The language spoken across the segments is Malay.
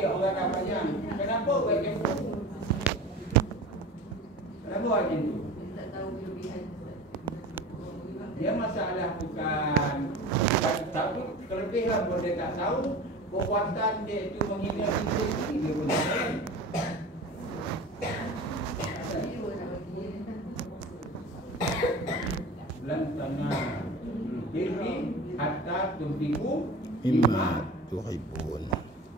Baik orang dah banyak. Kenapa buat macam tu? Kenapa buat macam tu? Dia masalah bukan tapi kelebihan pun dia tak tahu. Perbuatan dia itu menghina kita ini dia pun tak tahu. Lan tanah birri hatta tunfiqu mimma tuhibbun.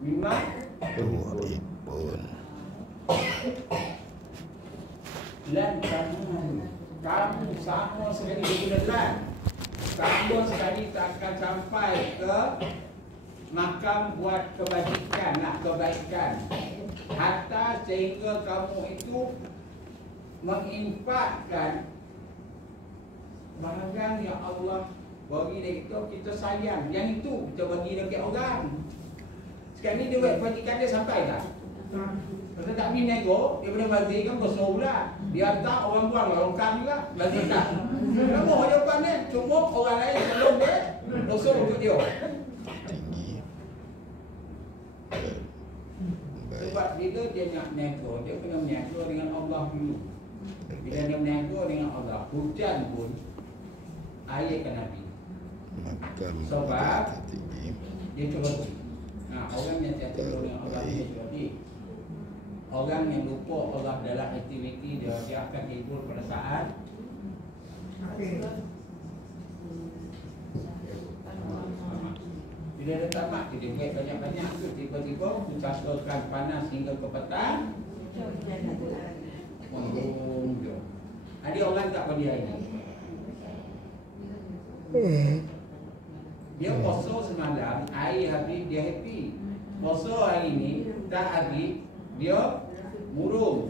Mimma Tuhibbun. Lan tanah kamu sama sekali dengan lan. Kamu sekali tak akan sampai ke makam buat kebajikan, nak kebaikan. Hatta sehingga kamu itu menginfakkan barang yang Allah bagi dekat kita sayang. Yang itu kita bagi dekat orang. Sekarang ni dia buat kebajikan dia sampai tak? Kalau tak minat go, dia boleh bazir kan besar pula. Dia tak orang buang longkang juga, bazir tak. Kenapa jawapan dia? Cuma orang lain belum dia dosa untuk dia. Tinggi. Sebab bila dia nak nego, dia kena nego dengan Allah dulu. Bila dia nego dengan Allah, hujan pun air kan Nabi. Sebab dia cuba. Nah, orang yang tak tahu dengan Allah dia cuba. Orang yang lupa Allah dalam aktiviti dia, dia akan hibur pada saat bila dia tamat, dia buat banyak-banyak tu, tiba-tiba mencatatkan panas hingga ke petang mengurung dia. Ada orang tak pada hari ni dia puasa semalam, air habis dia happy. Puasa hari ni tak habis dia muram.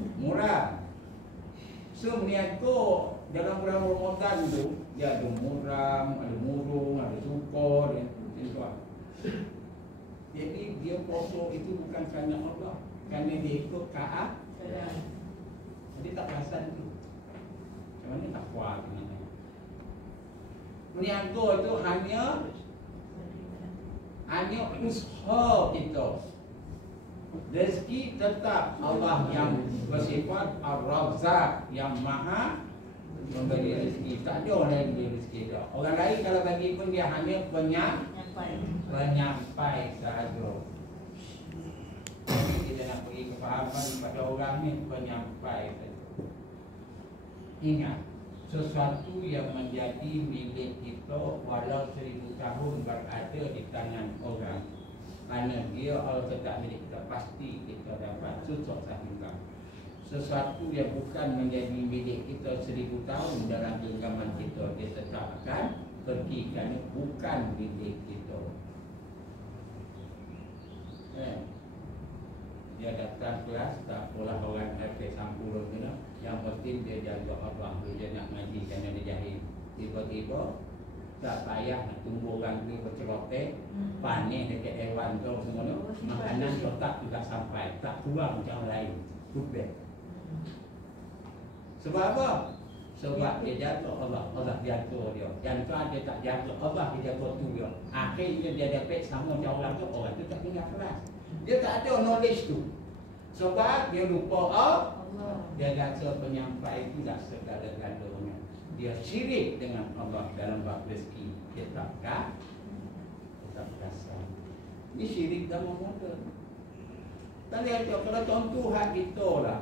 So meniaga dalam bulan Ramadan tu dia ada muram, ada murung, ada syukur dan macam tu. Jadi dia puasa itu bukan kerana Allah, kerana dia ikut Kaab. Jadi tak perasan tu. Macam mana tak kuat dengan dia. Meniaga itu hanya usaha kita. Rezeki tetap Allah yang bersifat Ar-Razzaq, yang maha memberi rezeki. Tak ada orang lain beri rezeki dia. Orang lain kalau bagi pun dia hanya penyampai sahaja. Jadi kita nak beri kefahaman kepada orang ni, penyampai sahaja. Ingat, sesuatu yang menjadi milik kita walau 1000 tahun berada di tangan orang, kerana dia Allah tetap milik kita, pasti kita dapat susah sahingga. Sesuatu yang bukan menjadi milik kita 1000 tahun dalam genggaman kita, dia tetap akan pergi kerana bukan milik kita. Dia datang kelas, tak apalah orang habis sampurun tu lah. Yang penting dia jaga Allah, dia nak ngaji kerana dia jahil. Tiba-tiba tak payah nak tunggu orang tu bercerotek, panik dekat hewan tu semua tu, makanan otak tu tak sampai, tak kurang macam lain. Rupet. Sebab apa? Sebab dia jaga Allah, Allah jaga dia. Yang tu dia tak jaga Allah, dia jaga tu dia. Akhirnya dia dapat sama macam orang tu tak tinggal kelas. Dia tak ada knowledge tu. Sebab dia lupa Allah. Dia rasa penyampai itu tak segala-galanya. Dia syirik dengan Allah dalam bab rezeki. Dia tak perasan. Ini syirik dalam muda. Tadi ada kalau contoh hak kita lah.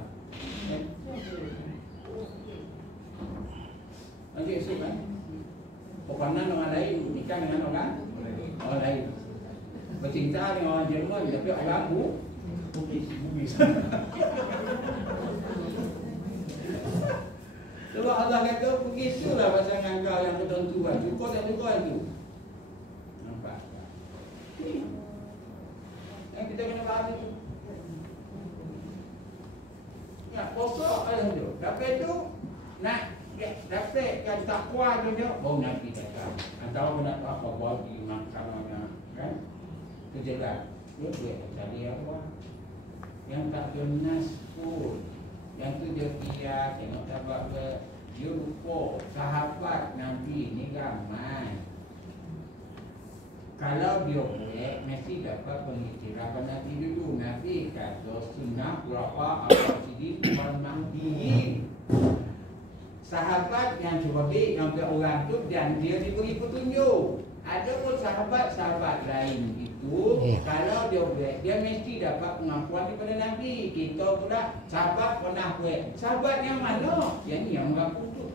Nanti esok kan? Pokoknya orang lain nikah dengan orang lain. Bercinta dengan orang Jerman, tapi orang Bugis. Sebab Allah kata begitulah pasangan kau yang ketentuan. Cukup tak cukup itu. Nampak tak? Yang kita kena faham itu. Ya, kosok ada tu. Tapi itu nak dapatkan takwa tu dia. Oh Nabi kata. Atau nak apa bagi makanannya, kan? Kejelas. Dia boleh cari apa? Yang tak jelas pun. Yang tu dia kira tengok sahabat dia lupa sahabat Nabi ni ramai. Kalau dia buat, mesti dapat pengiktirafan Nabi dulu. Nabi kata sunnah berapa al-Rasyidin wal-Mahdiyin. Sahabat yang terbaik yang orang tu dan dia diberi petunjuk. Ada pun sahabat-sahabat lain itu kalau dia buat, dia mesti dapat pengakuan daripada Nabi. Kita pula sahabat pernah buat. Sahabat yang mana? Yang ni yang mengaku tu.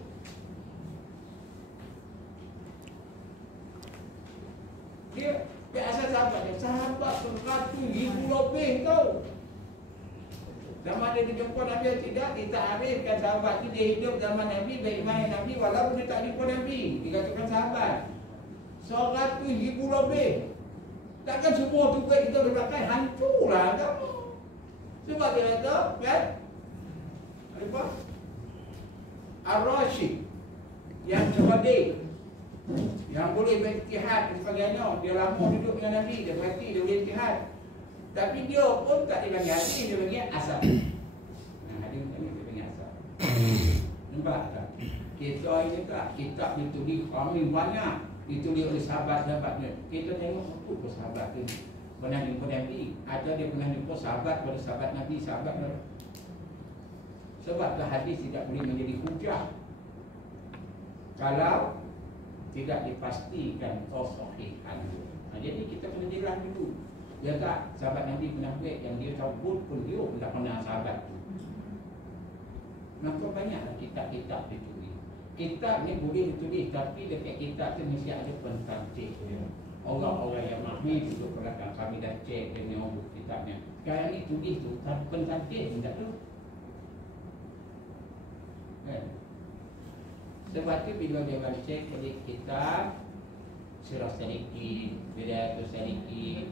Dia asal sahabat dia. Sahabat 100,000 lebih tau. Zaman dia jumpa Nabi atau tidak, ditarifkan sahabat itu dia hidup zaman Nabi, baik main Nabi walaupun dia tak jumpa Nabi. Dikatakan sahabat 100,000 lebih. Takkan semua tugas kita berbelakang hancurlah kamu. Sebab dia kata kan, apa? Ar-Rasyid yang terbaik, yang boleh berijtihad dan sebagainya. Dia lama duduk dengan Nabi, dia berhati, dia boleh ijtihad. Tapi dia pun tak dipanggil hati, dia panggil asal. Nah, dia panggil asal. Nampak tak? Kita ini tak, kitab ditulis kami banyak, ditulis oleh sahabat-sahabatnya. Kita tengok apa pun sahabat tu pernah jumpa Nabi. Ada dia pernah jumpa sahabat pada sahabat Nabi, sahabat Nabi. Sebablah hadis tidak boleh menjadi hujah kalau tidak dipastikan kesahihan. Jadi kita kena jelas dulu. Dia tak sahabat Nabi pernah buat yang dia tahu pun dia tidak pernah sahabat tu. Maka banyaklah kitab-kitab ditulis. Kitab ni boleh ditulis tapi dekat kitab tu mesti ada pentarjih. Orang-orang yang mahir duduk belakang kami dah cek dengan buku kitabnya. Sekarang ni tulis tu pentarjih pun tak ada. Kan? Sebab tu bila dia baca klik kitab Sirah Salikin, Bidayatul Salikin,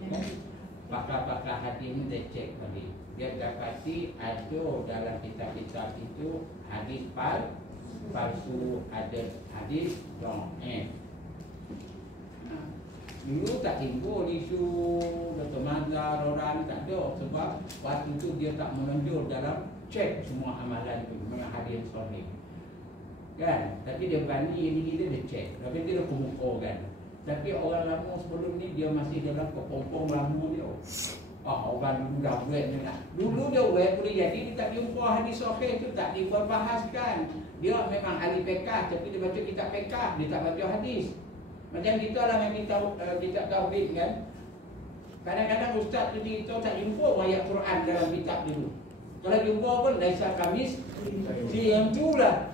pakar-pakar hadis ni dia cek balik. Dia dapati ada dalam kitab-kitab itu hadis palsu, ada hadis dhaif. Dulu tak timbul isu Dr. Mazhar orang tak ada. Sebab waktu tu dia tak menonjol dalam cek semua amalan itu dengan hadis sahih. Kan? Tapi dia berani ini kita dia cek. Tapi dia dah kemukakan. Tapi orang lama sebelum ni dia masih dalam kepompong lama dia. Orang dulu dah buat ni lah. Dulu dia buat boleh jadi dia tak jumpa hadis sahih tu tak diperbahaskan. Dia memang ahli fiqh tapi dia baca kitab fiqh, dia tak baca hadis. Macam kita lah yang kita kitab tauhid kan. Kadang-kadang ustaz tu kita tak jumpa ayat Quran dalam kitab dulu. Kalau jumpa pun Laisa Kamis yang tu lah.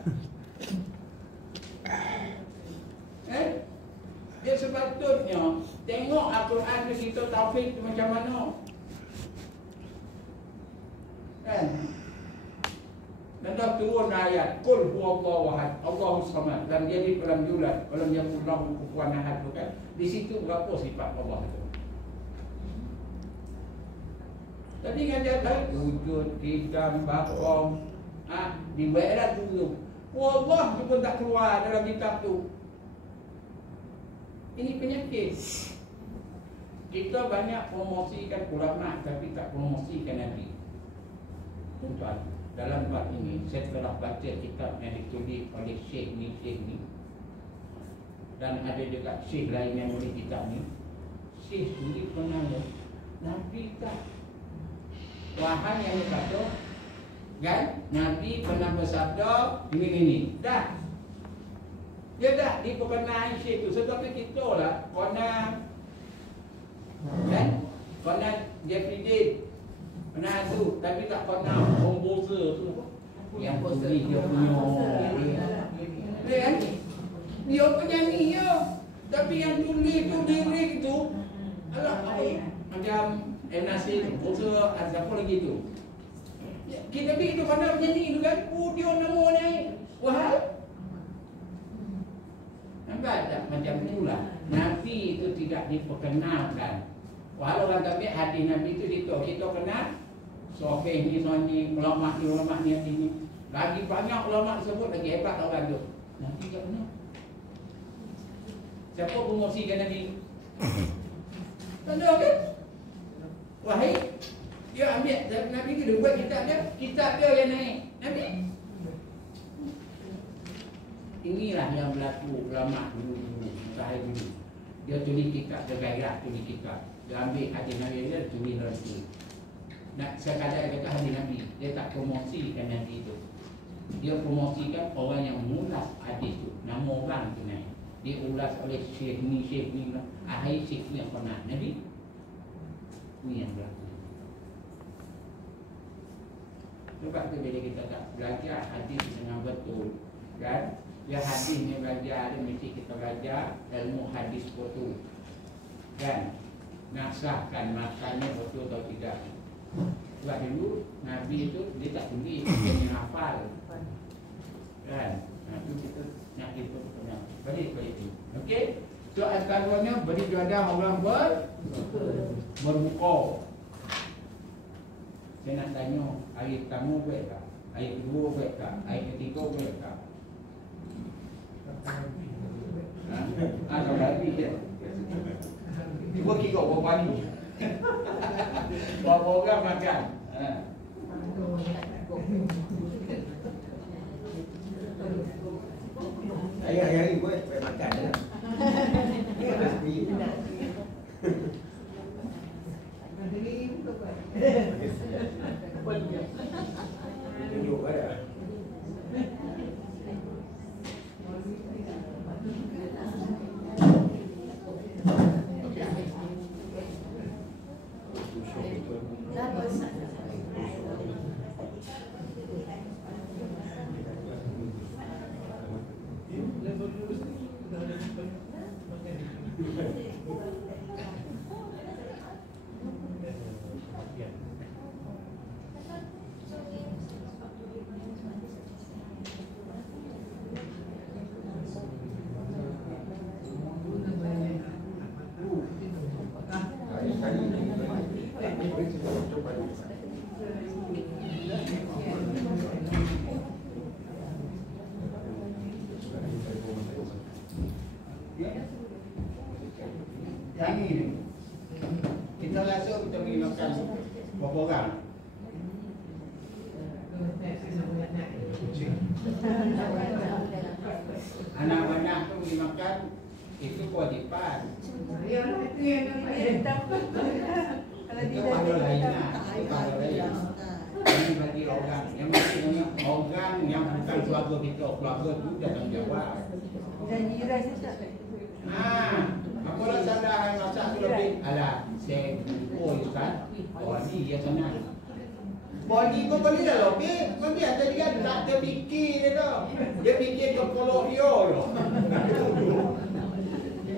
Dia sepatutnya tengok Al-Quran tu kita tauhid tu macam mana. Kan? Dan dah turun ayat Qul huwallahu ahad, Allahus samad, lam yalid wa lam yulad wa lam yakul lahu kufuwan ahad tu kan. Di situ berapa sifat Allah tu. Tadi kan dia tahu wujud, qidam, baqam, dibuatlah dulu. Allah tu pun tak keluar dalam kitab tu. Ini penyakit. Kita banyak promosikan ulama tapi tak promosikan Nabi. Tuan, dalam bab ini saya telah baca kitab yang ditulis oleh Syekh ni dan ada juga Syekh lain yang menulis kitab ni. Syekh sendiri pernah Nabi tak wahai yang kata kan Nabi pernah bersabda ini dah. Dia dah diperkenai Syekh tu. Sebab kita lah Conan kan? Conan Jeffrey Dean pernah tu. Tapi tak pernah komposer tu yang tulis dia punya kan? Dia penyanyi ya. Tapi yang tulis tu lirik tu alah macam Nasir komposer siapa lagi tu. Kita pergi tu Conan penyanyi tu kan. Dia nama ni wahai. Nampak tak? Macam itulah Nabi itu tidak diperkenalkan. Walau orang kata hadis Nabi itu kita kenal sahih ni, ulama ni ini. Lagi banyak ulama tersebut lagi hebat orang tu. Nabi tak kenal. Siapa promosikan Nabi? Tanda kan? Wahai dia ambil Nabi itu dia buat kitab dia yang naik. Nabi inilah yang berlaku ulama dulu. Dia tulis kitab, dia gairah tulis kitab. Dia ambil hadis Nabi dia tulis dalam tu. Nak sekadar kata hadis Nabi, dia tak promosikan Nabi itu. Dia promosikan orang yang mulas hadis tu. Nama orang tu naik. Dia ulas oleh syekh ni, ahai syekh yang pernah Nabi. Ni yang berlaku. Sebab tu bila kita tak belajar hadis dengan betul, kan? Dia hadis ni belajar, dia mesti kita belajar ilmu hadis betul, kan? Nak sahkan makannya betul atau tidak. Sebab dulu Nabi itu dia tak tulis, dia hafal, kan? Nah itu kita nak kita punya balik itu. Okey. So antaranya beri juadah orang berbuka. Saya nak tanya, hari pertama baik tak? Hari kedua baik tak? Hari ketiga baik tak? Ada lagi ya. Cuba kira berapa ni. Berapa orang makan? Hari-hari buat makan lah. Tunjuk ada. Yang ini kita rasa kita pergi makan berapa orang? Anak-anak tu pergi makan itu kewajipan. Itu pada lainnya, itu pada lain. Ini bagi orang yang maksudnya orang yang bukan keluarga kita, keluarga tu dah tanggungjawab. Apabila sadar masak tu lebih, alah, saya Ustaz, body dia senang. Body pun boleh dah lebih, bagi ada dia tak terfikir dia dah. Dia fikir kepala dia loh.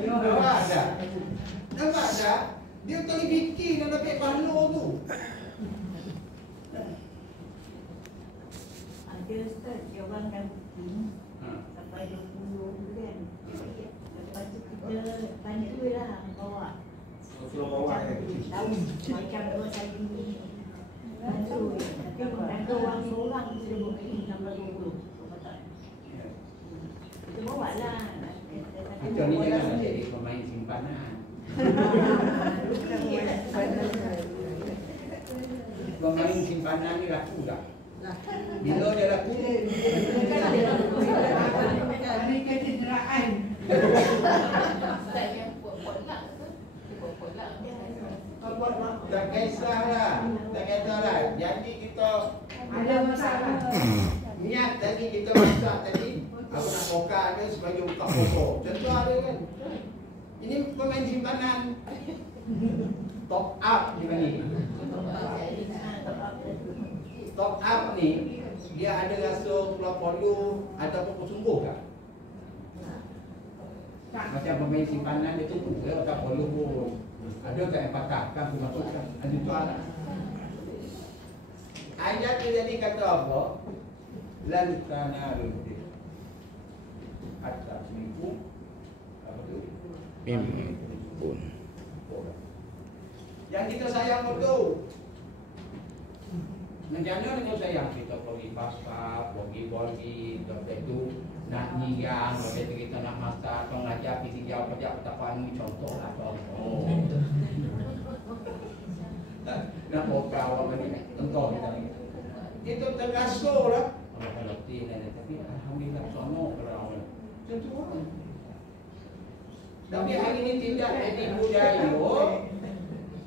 Nampak tak? Nampak tak? Dia tak fikir nak dapat pahala tu. Ada Ustaz, dia orang dah booking sampai 20 bulan. Lepas tu kita bantu lah bawa. Tahu macam dua kali ni bantu. Bantu orang seorang kita booking sampai 20. Kita bawa lah. Macam ni jangan jadi pemain simpanan. Pemain simpanan ni laku tak? Bila dia laku? Ada kecederaan. Tak kisahlah, tak kisahlah. Jadi kita Ada masalah. niat tadi kita masak tadi, aku nak pokah dia sebagai buka pokok. Contoh ada kan? Ini pemain simpanan. Top up di mana ni? Top up ni dia ada rasa keluar polu ataupun bersungguh tak? Macam pemain simpanan dia tunggu dia tak polu pun. Ada tak yang patahkan aku masukkan? Ada tu ada. Ayat tu jadi kata apa? Lan tanalul birra hatta tunfiqu apa tu? Mimpun. Yang kita sayang betul. Menjana dengan sayang kita pergi pasar, pergi lepas tu nak nyiang, lepas tu kita nak masak, pengajar pergi jauh kerja betapa ini contoh lah contoh. Nak pokah apa ni? Contoh kita ni. Itu tergasur lah. Kalau tidak, tapi alhamdulillah sono kalau contoh. Tapi hari ini tidak jadi budaya.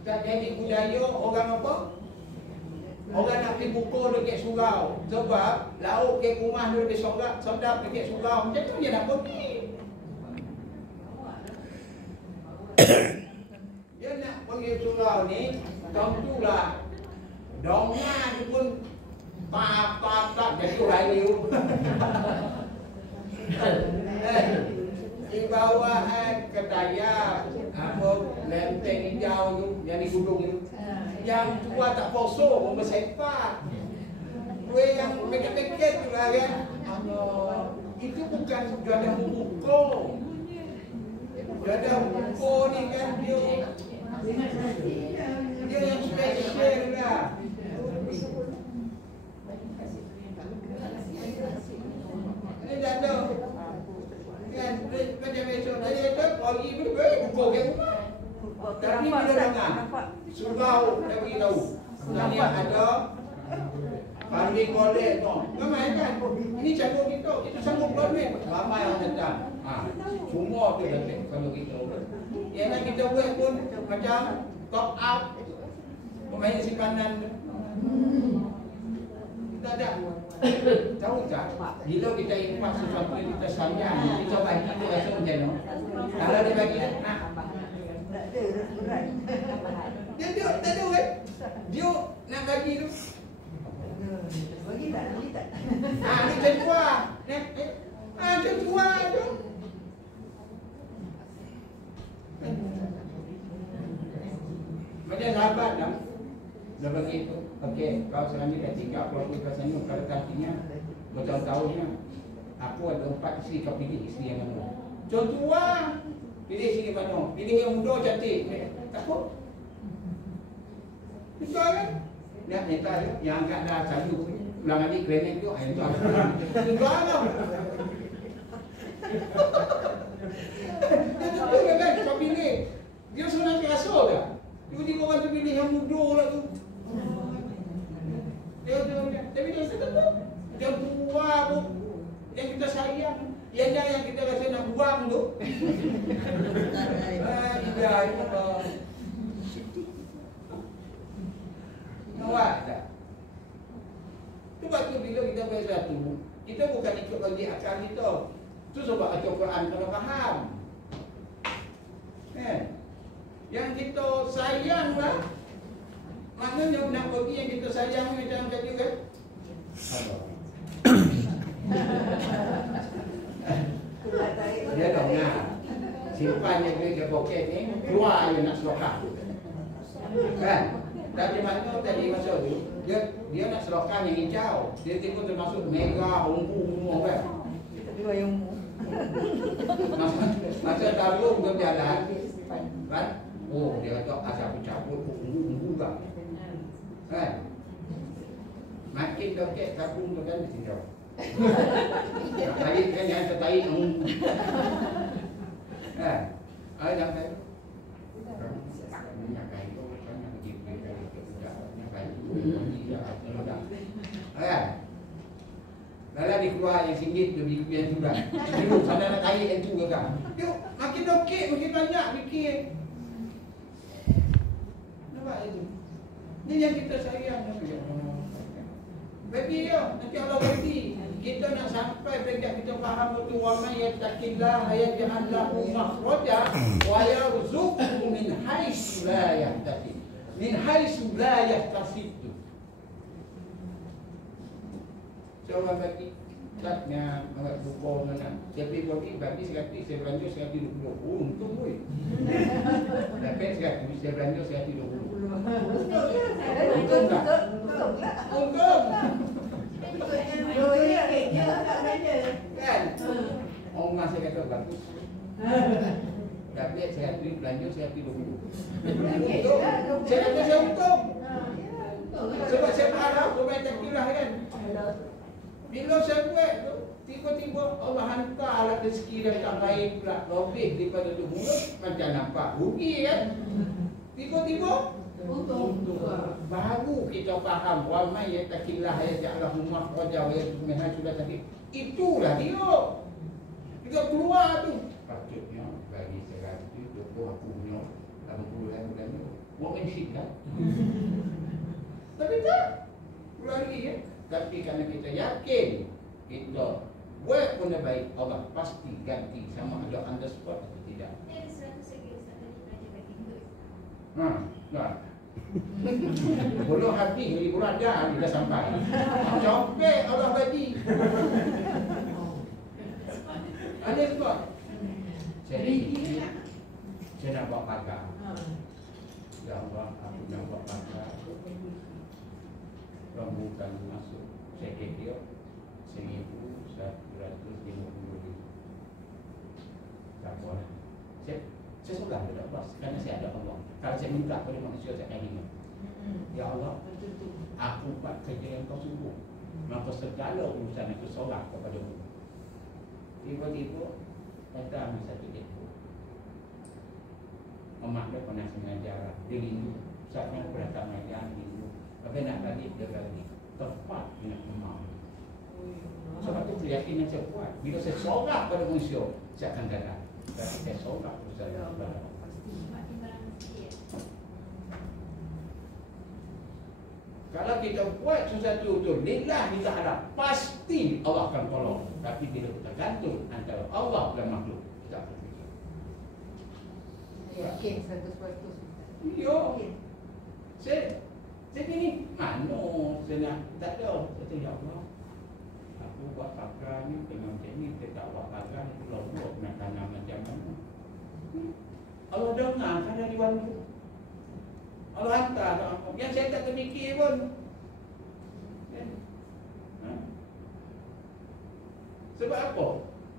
Tak jadi budaya orang apa? Orang nak pergi pukul dekat surau. Sebab lauk ke rumah dia lebih sedap dekat surau. Macam tu dia nak pergi. Dia nak pergi surau ni, tentulah dongan pun tak jadi orang liu. Di bawah ketaya apa lempeng hijau tu yang di gunung tu. Yang tua tak poso pun bersepak. Kue yang peket-peket tu lah kan. Itu bukan gadah buko. Gadah buko ni kan dia yang special lah. Ini dah ada. Kan macam besok tadi ada pagi buko ke rumah. Tapi bila dengar surau dah beritahu tadi ada panding golek tu. Ramai kan? Ini cabut kita sanggup keluar ramai orang datang. Semua tu datang kalau kita. Yang nak kita buat pun macam top up pemain simpanan. Kita ada. Tahu tak? Bila kita ikhlas sesuatu yang kita sayang, kita bagi kita rasa macam mana? Kalau dia bagi dia tak ada kan? Dia nak bagi tu. Bagi tak? Ni tentua. Tentua tu. Macam sahabat dah. Dah bagi tu. Okey, kau sekarang ni dah tinggal keluarga kau sana. Kalau kakinya bertahun-tahunnya. Aku ada 4 isteri, kau pilih isteri yang mana? Tentua. Pilih sini mana? Pilih yang muda cantik. Takut? Betul kan? Lihat neta yang angkat dah satu. Ulang adik granit tu, itu aku. Betul kan? Dia tentu kan kau pilih. Dia senang terasa tak? Tiba-tiba orang tu pilih yang muda lah tu. Tapi dia tentu. Dia tua pun. Yang kita sayang. Yang kita rasa nak buang tu. Tidak, itu nampak tak? Sebab tu bila kita buat sesuatu, kita bukan ikut lagi akal kita. Itu sebab baca Quran kalau faham. Yang kita sayang lah. Maknanya nak pergi yang kita sayang macam tadi kan? Dia dah nak simpan dia poket ni, keluar dia nak selokah. Kan? Dari mana tadi masuk tu, dia nak selokah yang hijau. Dia tengok termasuk merah, ungu semua kan? Dua yang Masa tabung tu jalan, kan? Oh, dia kata asal aku cabut, ungu kan? Kan? Makin dekat tabung tu kan hijau. Tarik kan yang tertarik kan? Ada kan? Nak kain tu kan nak pergi nak kain kan? Dalam dikeluar yang singgit dia pergi yang sudah. Dulu sana nak tarik yang tu ke kan? Yuk, makin dokek makin banyak fikir. Nampak itu? Ini yang kita sayang. Baby ya, nanti Allah bagi. Kita nak sampai peringkat kita faham betul wa may yattaqillah yaj'al lahu makhraja wa yarzuqhu min haitsu la yahtasib. Min haitsu la yahtasib. Coba bagi tatnya mengat buku mana. Tapi bagi sekali saya belanja sekali 20. Untung weh. Dapat sekali saya belanja sekali 20. Untung tak? Untung. Kan? Orang masih kata bagus. Dapat saya beli belanja saya beli 20. Saya kata saya untung. Sebab saya berharap pemain takdirah kan. Bila saya buat tu, tiba-tiba Allah hantar alat rezeki datang lain pula lebih daripada tu mulut, macam nampak rugi kan? Tiba-tiba untung. Baru kita faham wa may yattaqillah yaj'al lahu makhraja wa yarzuqhu min haitsu la yahtasib. Itulah dia. Kita keluar tu. Patutnya bagi 100 aku punya 80 bulan ni. Workmanship kan? Tapi tak. Pulang lagi ya. Tapi kerana kita yakin kita buat benda baik, Allah pasti ganti sama ada on the spot atau tidak. Nah. Belum habis jadi berada kita sampai. Copek Allah bagi. Ada sebab. Saya nak buat pagar. Ya Allah, aku nak buat pagar. Rambutan masuk. Saya kira 1,150. Tak apa lah. Saya suka tak apa. Kerana saya ada Allah. Kalau saya minta kepada manusia, saya akan ingat. Ya Allah, aku buat kerja yang kau suruh. Maka segala urusan aku sorak kepadamu. Tiba-tiba datang satu ekor. Mak dia pernah mengajar. Dia rindu. Saatnya aku datang mengajar, rindu. Tapi nak balik, dia balik. Tepat dengan emak. Sebab itu keyakinan saya kuat. Bila saya sorak pada manusia, saya akan gagal. Tapi saya sorak urusan kepada Allah. Kalau kita buat sesuatu itu lillah kita harap pasti Allah akan tolong. Tapi bila kita gantung antara Allah dan makhluk, kita akan fikir. Yakin 100%. Ya. Saya ni mana saya nak tak ada. Saya kata ya Allah, aku buat pagar ni dengan macam ni, saya tak buat pagar ni kalau buat nak tanam macam mana. Allah dengar kan dari bantu. Allah hantar tak apa. Yang saya tak terfikir pun. Sebab apa?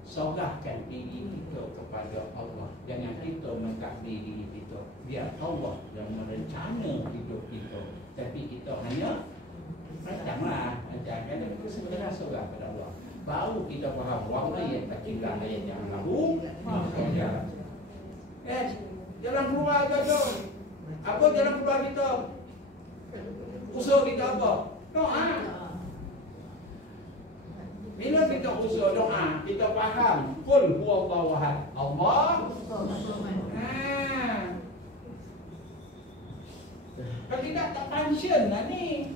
Serahkan diri kita kepada Allah. Jangan kita mengtakdir diri kita. Biar Allah yang merencana hidup kita. Tapi kita hanya macamlah. Jangan itu sebenarnya serah kepada Allah. Baru kita faham. Wahai yang takilah ayat yang lalu. Jalan keluar je. Apa jalan keluar kita? Usaha kita apa? Doa. Bila kita usaha doa, kita faham qul huwallahu ahad. Allah. Kalau tidak tak function lah ni.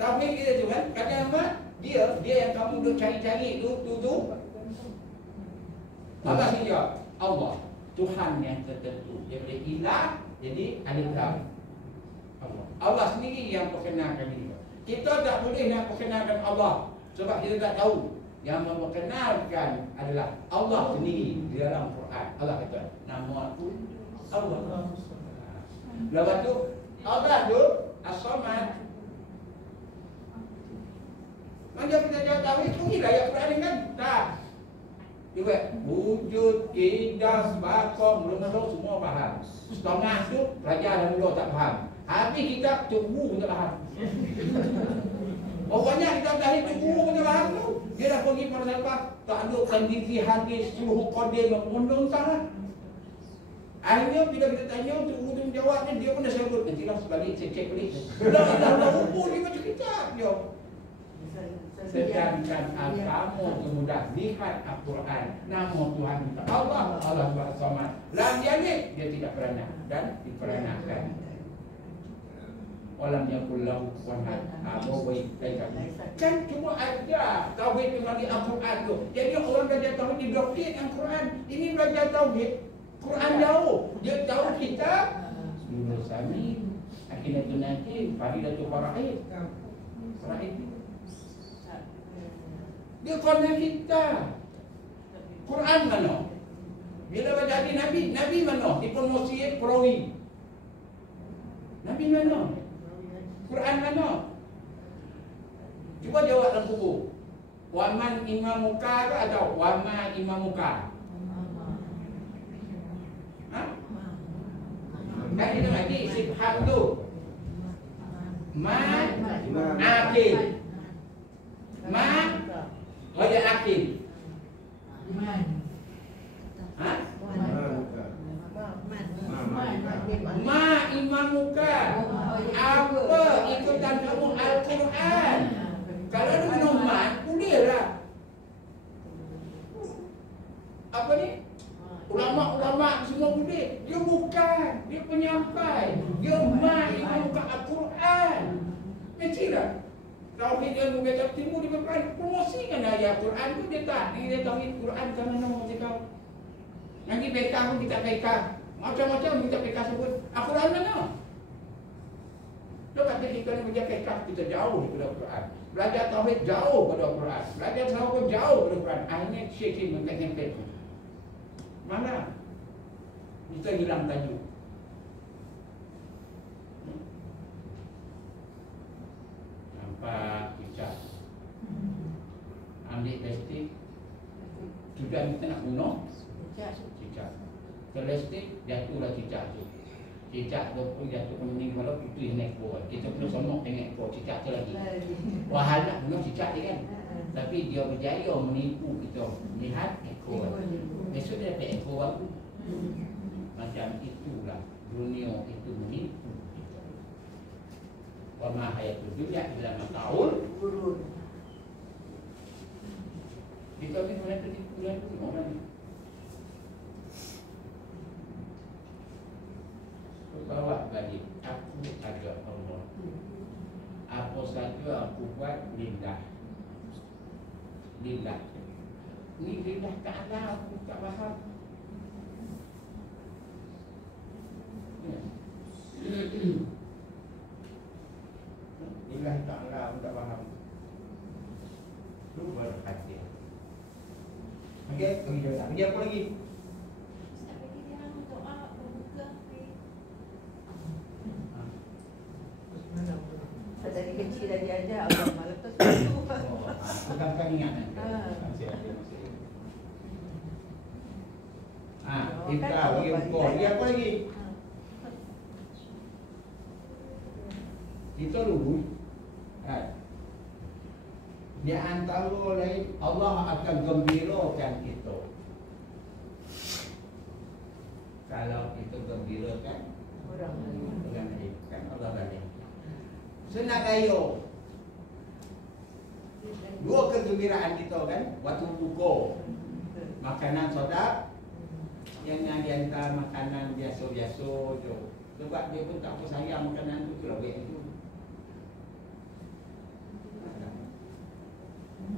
Tauhid kita tu kan, kadang-kadang dia yang kamu duk cari-cari tu. Allah sendiri. Allah. Tuhan yang tertentu. Daripada ilah jadi alif lam. Allah sendiri yang perkenalkan diri. Kita tak boleh nak perkenalkan Allah sebab kita tak tahu. Yang memperkenalkan adalah Allah sendiri di dalam Quran. Allah kata, nama aku Allah. Lepas tu Allah tu As-Samad. Macam kita tahu itu ayat Quran kan? Tak. Dia wujud, kidas, bakong, lemah semua faham. Setengah tu pelajar dan mula tak faham. Habis kita tunggu pun tak faham. Banyak kita dah tunggu pun tak faham tu. Dia dah pergi pada siapa? Tak ada kondisi hadis seluruh kodir yang mengundang sangat. Akhirnya bila kita tanya tunggu tu jawab ni, dia pun dah sebut. Nantilah sebalik saya cek balik. Dah umur dia macam kita. Sedangkan kamu kemudian lihat Al-Quran, nama Tuhan Allah, Allah Subhanahu. Lam yalid, dia tidak beranak dan diperanakan. Walam yakul lahu kufuwan ahad. Kan cuma ada tauhid memang di Al-Quran tu. Jadi orang belajar tauhid di doktrin Al-Quran. Ini belajar tauhid Quran jauh. Dia tahu kita Yunus Sami, Akhinatul Najib, Faridatul Faraid. Dia konek kita. Quran mana? Bila jadi Nabi, Nabi mana? Dipromosi perawi. Nabi mana? Quran mana? Cuba jawab dalam buku. Waman imamuka atau wama imamuka? Kan itu lagi sifat tu. Ma akil. Ma Raja akil. Ma imamuka. Apa ikutan kamu Al-Quran? Kalau ada minuman, bolehlah. Apa ni? Ulama penyampai. Dia mai buka Al-Quran. Mestilah tauhid ilmu Batam Timur dia promosikan ayat Al-Quran tu dia tak. Dia tauhid Quran ke mana macam kau. Nanti PK pun kita PK. Macam-macam kita PK sebut. Al-Quran mana? Lepas tu kita ni belajar PK kita jauh daripada Al-Quran. Belajar tauhid jauh daripada Al-Quran. Belajar tasawuf jauh daripada Al-Quran. Akhirnya syekh mengkait-kait. Mana? Kita hilang tajuk. Nampak cicak. Ambil plastik. Sudah kita nak bunuh cicak. Plastik jatuhlah cicak tu. Cicak tu pun jatuh ke meninggal malam itu yang ekor. Kita perlu semok dengan ekor cicak tu lagi. Wahal nak bunuh cicak dia kan. Tapi dia berjaya menipu kita. Lihat ekor. Besok dia dapat ekor baru. Macam itulah dunia itu menipu kita. Wama hayatul dunya illa mata'ul ghurur. Kita ni mana tertipu lagi orang ni. Bawa balik aku ada Allah. Apa saja aku buat lillah. Lillah. Ni lillah ta'ala aku tak faham. Lillah ta'ala aku tak faham. Lu berhati. Okey, pergi jawab. Pergi apa lagi? Dari kecil dah diajar Allah malam tu suatu. Bukan ingat kan? Masih ada. Kita pergi ukur. Pergi apa lagi? Kita lurus. Di antara lain Allah akan gembirakan kita. Kalau kita gembirakan orang lain kan Allah balik. Senang kayo. Dua kegembiraan kita kan waktu buka makanan sedap, yang dihantar makanan biasa-biasa je. Sebab dia pun tak apa sayang makanan tu lah baik itu.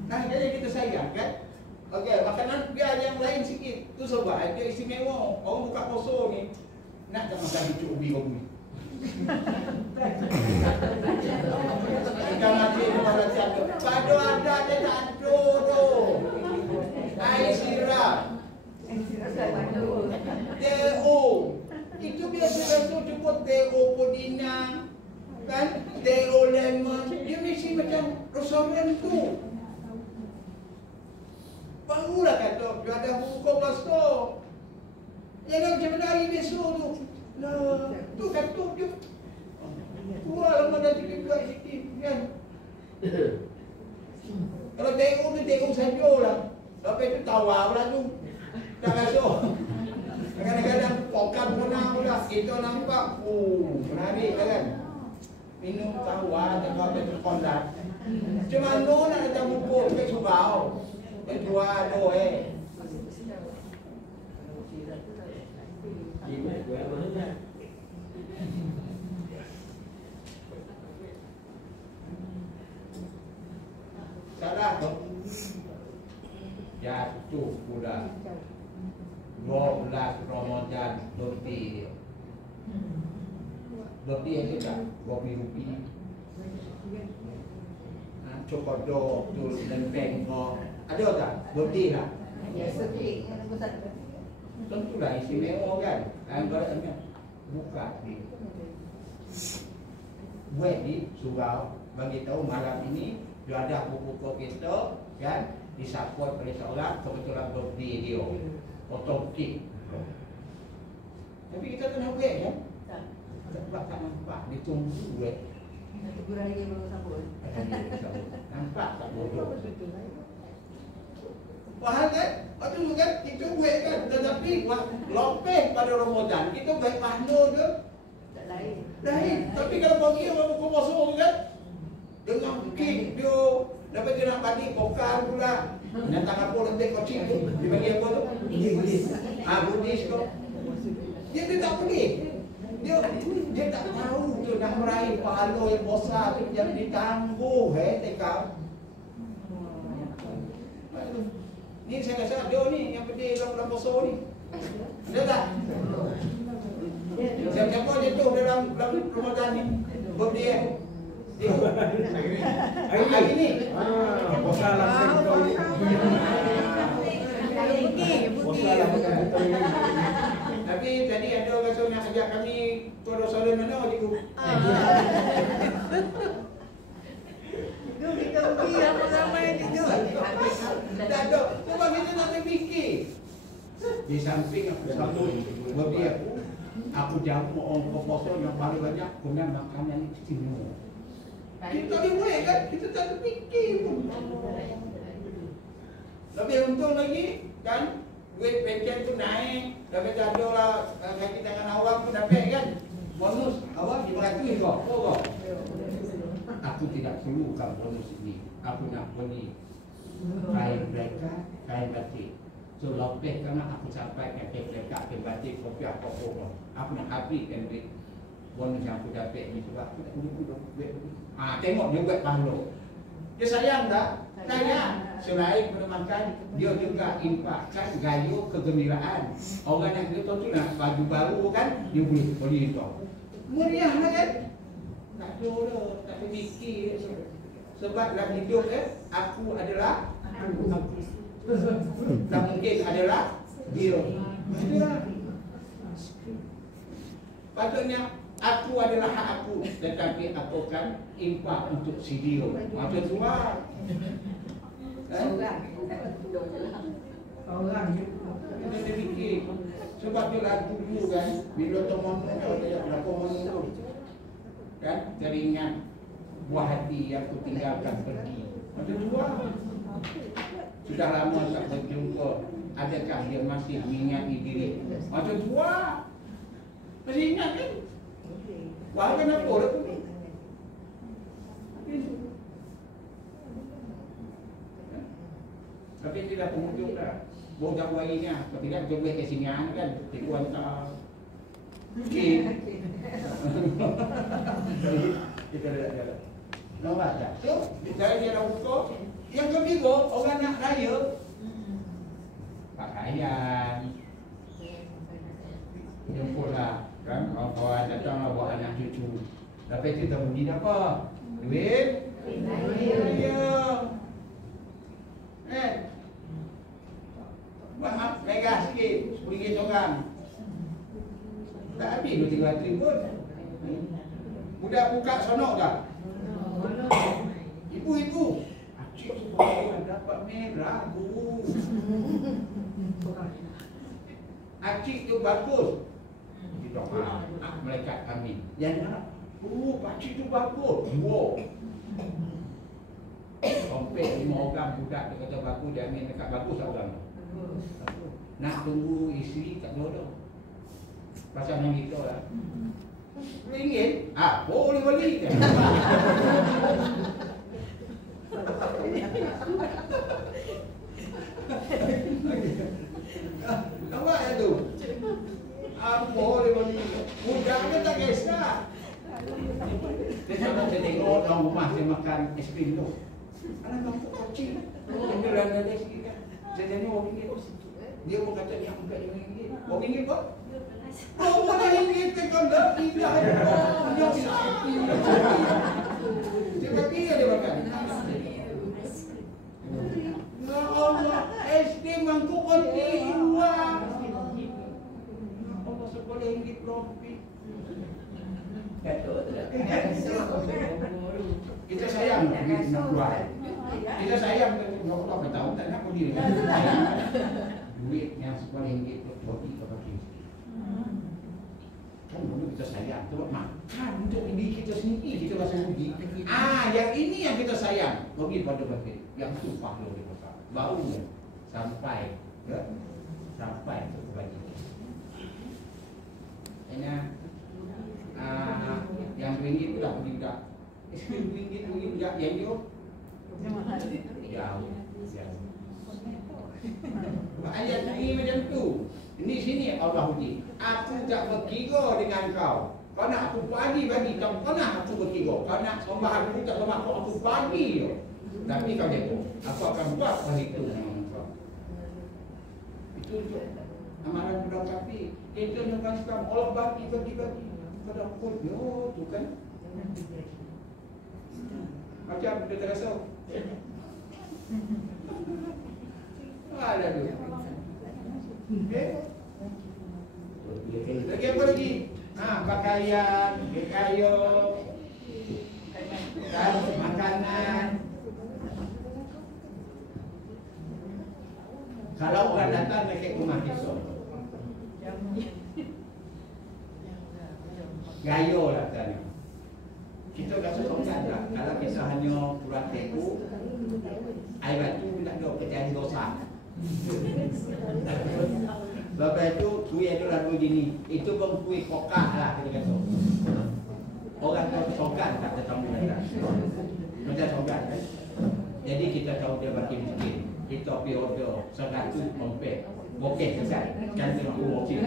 Nah, jadi kita sayang kan? Okey, makanan biar yang lain sikit. Tu sebab dia istimewa. Orang buka puasa ni nak tak makan cucuk ubi kau ni. Ikan mati kepala siapa? Padu ada dia tak ada tu. Air sirap. Teo. Itu biasa-biasa cukup teo pudina. Kan? Teo lemon. Dia mesti macam restoran tu. Barulah kata dia ada buka puasa. Jangan macam mana hari besok tu. Lah, tu kata dia. Tua lama dah juga sikit kan. Kalau tengok tu tengok sajalah. Lepas tu tawar pula tu. Tak rasa. Kadang-kadang pokal punang pula. Kita nampak, menarik kan. Minum tawar, tengok apa tu kondak. Macam mana nak datang buku ke surau. Ketua tu salah tu. Jatuh pula 12 Ramadan lebih. Lebih aja tak? Rp20. Cokodok tu lempeng kau. Ada tak? Lebih lah. Ya, sedih. Yang aku tak ada. Tentulah istimewa kan. Baratnya buka ni. Buat di surau bagi tahu malam ini dia ada buku kita kan disupport oleh seorang kebetulan birthday dia. Potong kek. Tapi kita kena buat kan? Tak. Sebab tak nampak ditunggu buat. Nanti kurang lagi baru sambut. Nampak tak bodoh. Faham kan? Waktu tu kan kita buat kan. Tetapi lopeh pada Ramadan kita buat pahala ke? Tak lain. Lain. Tapi kalau bagi orang buka puasa tu kan dengan kek dia. Lepas dia nak bagi pokal pula. Datang apa lebih kocik tu. Dia bagi apa tu? Buddhis tu. Dia tak boleh. Dia tak tahu tu nak meraih pahala yang besar tu yang ditangguh tekau. Ni saya rasa ada ni yang pedih dalam puasa ni. Ada tak? Siapa dia tu dalam Ramadan ni? Birthday hari ni. Puasa lah kau ni. Puasa lah betul ni. Tapi tadi ada rasa nak ajak kami ke Rosalia mana cikgu? Kita pergi ramai-ramai juga. Tak ada. Sebab kita tak terfikir. Di samping aku sambut birthday aku jamu orang berpuasa yang paling banyak kemudian makanan istimewa. Kita tak boleh kan? Kita tak terfikir pun. Lebih untung lagi kan? Duit pension pun naik. Lebih tak ada lah kaki tangan awam pun dapat kan? Bonus awak RM500 kau. Oh, aku tidak perlukan bonus ini. Aku nak beli kain mereka, kain batik. So lebih kerana aku sampaikan kain mereka, kain batik, kopi apa-apa. Aku nak habiskan duit bonus yang aku dapat ni sebab aku tak perlu duit. Tengok dia buat pahala. Dia sayang tak? Sayang. Selain menemakan, dia juga infakkan gaya kegembiraan. Orang yang kita tu nak baju baru kan, dia boleh beli tu. Meriah lah kan? Tak ada dah, tak ada fikir. Sebab dalam hidup aku adalah aku. Tak mungkin adalah dia. Itulah. Patutnya aku adalah hak aku, tetapi aku akan infak untuk si dia. Macam tu lah. Orang Kita ada fikir. Sebab tu lagu dulu kan, bila teman dia berapa menunggu kan, teringat buah hati yang ku tinggalkan pergi. Macam tu lah. Sudah lama tak berjumpa, adakah dia masih mengingati diri? Macam tu lah. Masih ingat kan? Wah, kenapa dah tu? Tapi tidak pengunjung dah. Bawa jauh airnya. Tapi tidak jauh ke sini kan. Cikgu hantar. Okey. Kita lihat jalan. Nampak tak? So, saya dia dah buka. Yang ketiga, orang nak raya. Pakaian. Jemputlah. Kan? Kawan-kawan datanglah bawa anak cucu. Tapi kita pergi apa? Duit? Raya. Maaf, megah sikit, RM10 seorang. Tak habis RM300 pun. Budak buka sonok tak? Ibu-ibu, acik semua dapat merah bu. Acik tu bagus. Kita malaikat kami. Yang nak, pakcik tu bagus. Wow. Kompet 5 orang budak dia kata bagus, dia ambil dekat bagus tak orang. Nak tunggu isteri tak jodoh. Pasal yang kita lah. RM1? Boleh beli kan? Nampak ya tu? Boleh beli. Budak dia tak kisah. Dia sama saya tengok orang rumah saya makan es krim tu. Anak bangkuk kecil. Dia rada sikit kan. Saya tengok RM1. Dia pun kata dia angkat RM5. RM5 apa? RM5 tekan dah tidak ada. Dia sakit. Dia kata dia makan. Ya Allah, es krim mangkuk kecil luar. Allah sekolah RM1 profit. Kita sayang duit nak buat. Kita sayang Allah tahu tak nak beli kan. Duit yang RM10 tu bagi ke bagi. Kan dulu kita sayang tu makan untuk diri kita sendiri, kita rasa rugi. Yang ini yang kita sayang, bagi pada bagi. Yang tu pahala dia besar. Baru sampai sampai ke bagi. Yang RM2 tu dah pergi tak. RM2 yang dia jauh. Ayat ini macam tu. Ini sini Allah uji. Aku tak berkira dengan kau. Kau nak aku bagi, tak pernah aku berkira. Kau nak sembah aku, tak sembah aku bagi je. Tapi kau jago, aku akan buat hari itu dengan kau. Itu amalan budak kafir. Kita yang Islam, Allah bagi. Kau dah pun, tu kan. Macam dia terasa. Ada tu. Lagi apa lagi? Pakaian, kayu, makanan. Kalau orang datang ke rumah kita, gayo lah tanya. Kita rasa sopan tak? Kalau kita hanya kurang teku, air batu tak ada percaya dosa. Lepas itu, kuih itu lalu gini. Itu pun kuih kokak lah kita kata. Orang tahu sokan tak tahu datang. Macam sokan kan? Jadi kita tahu dia bagi miskin. Kita pergi order 100 kompet. Bokeh selesai. Kan dia aku bokeh.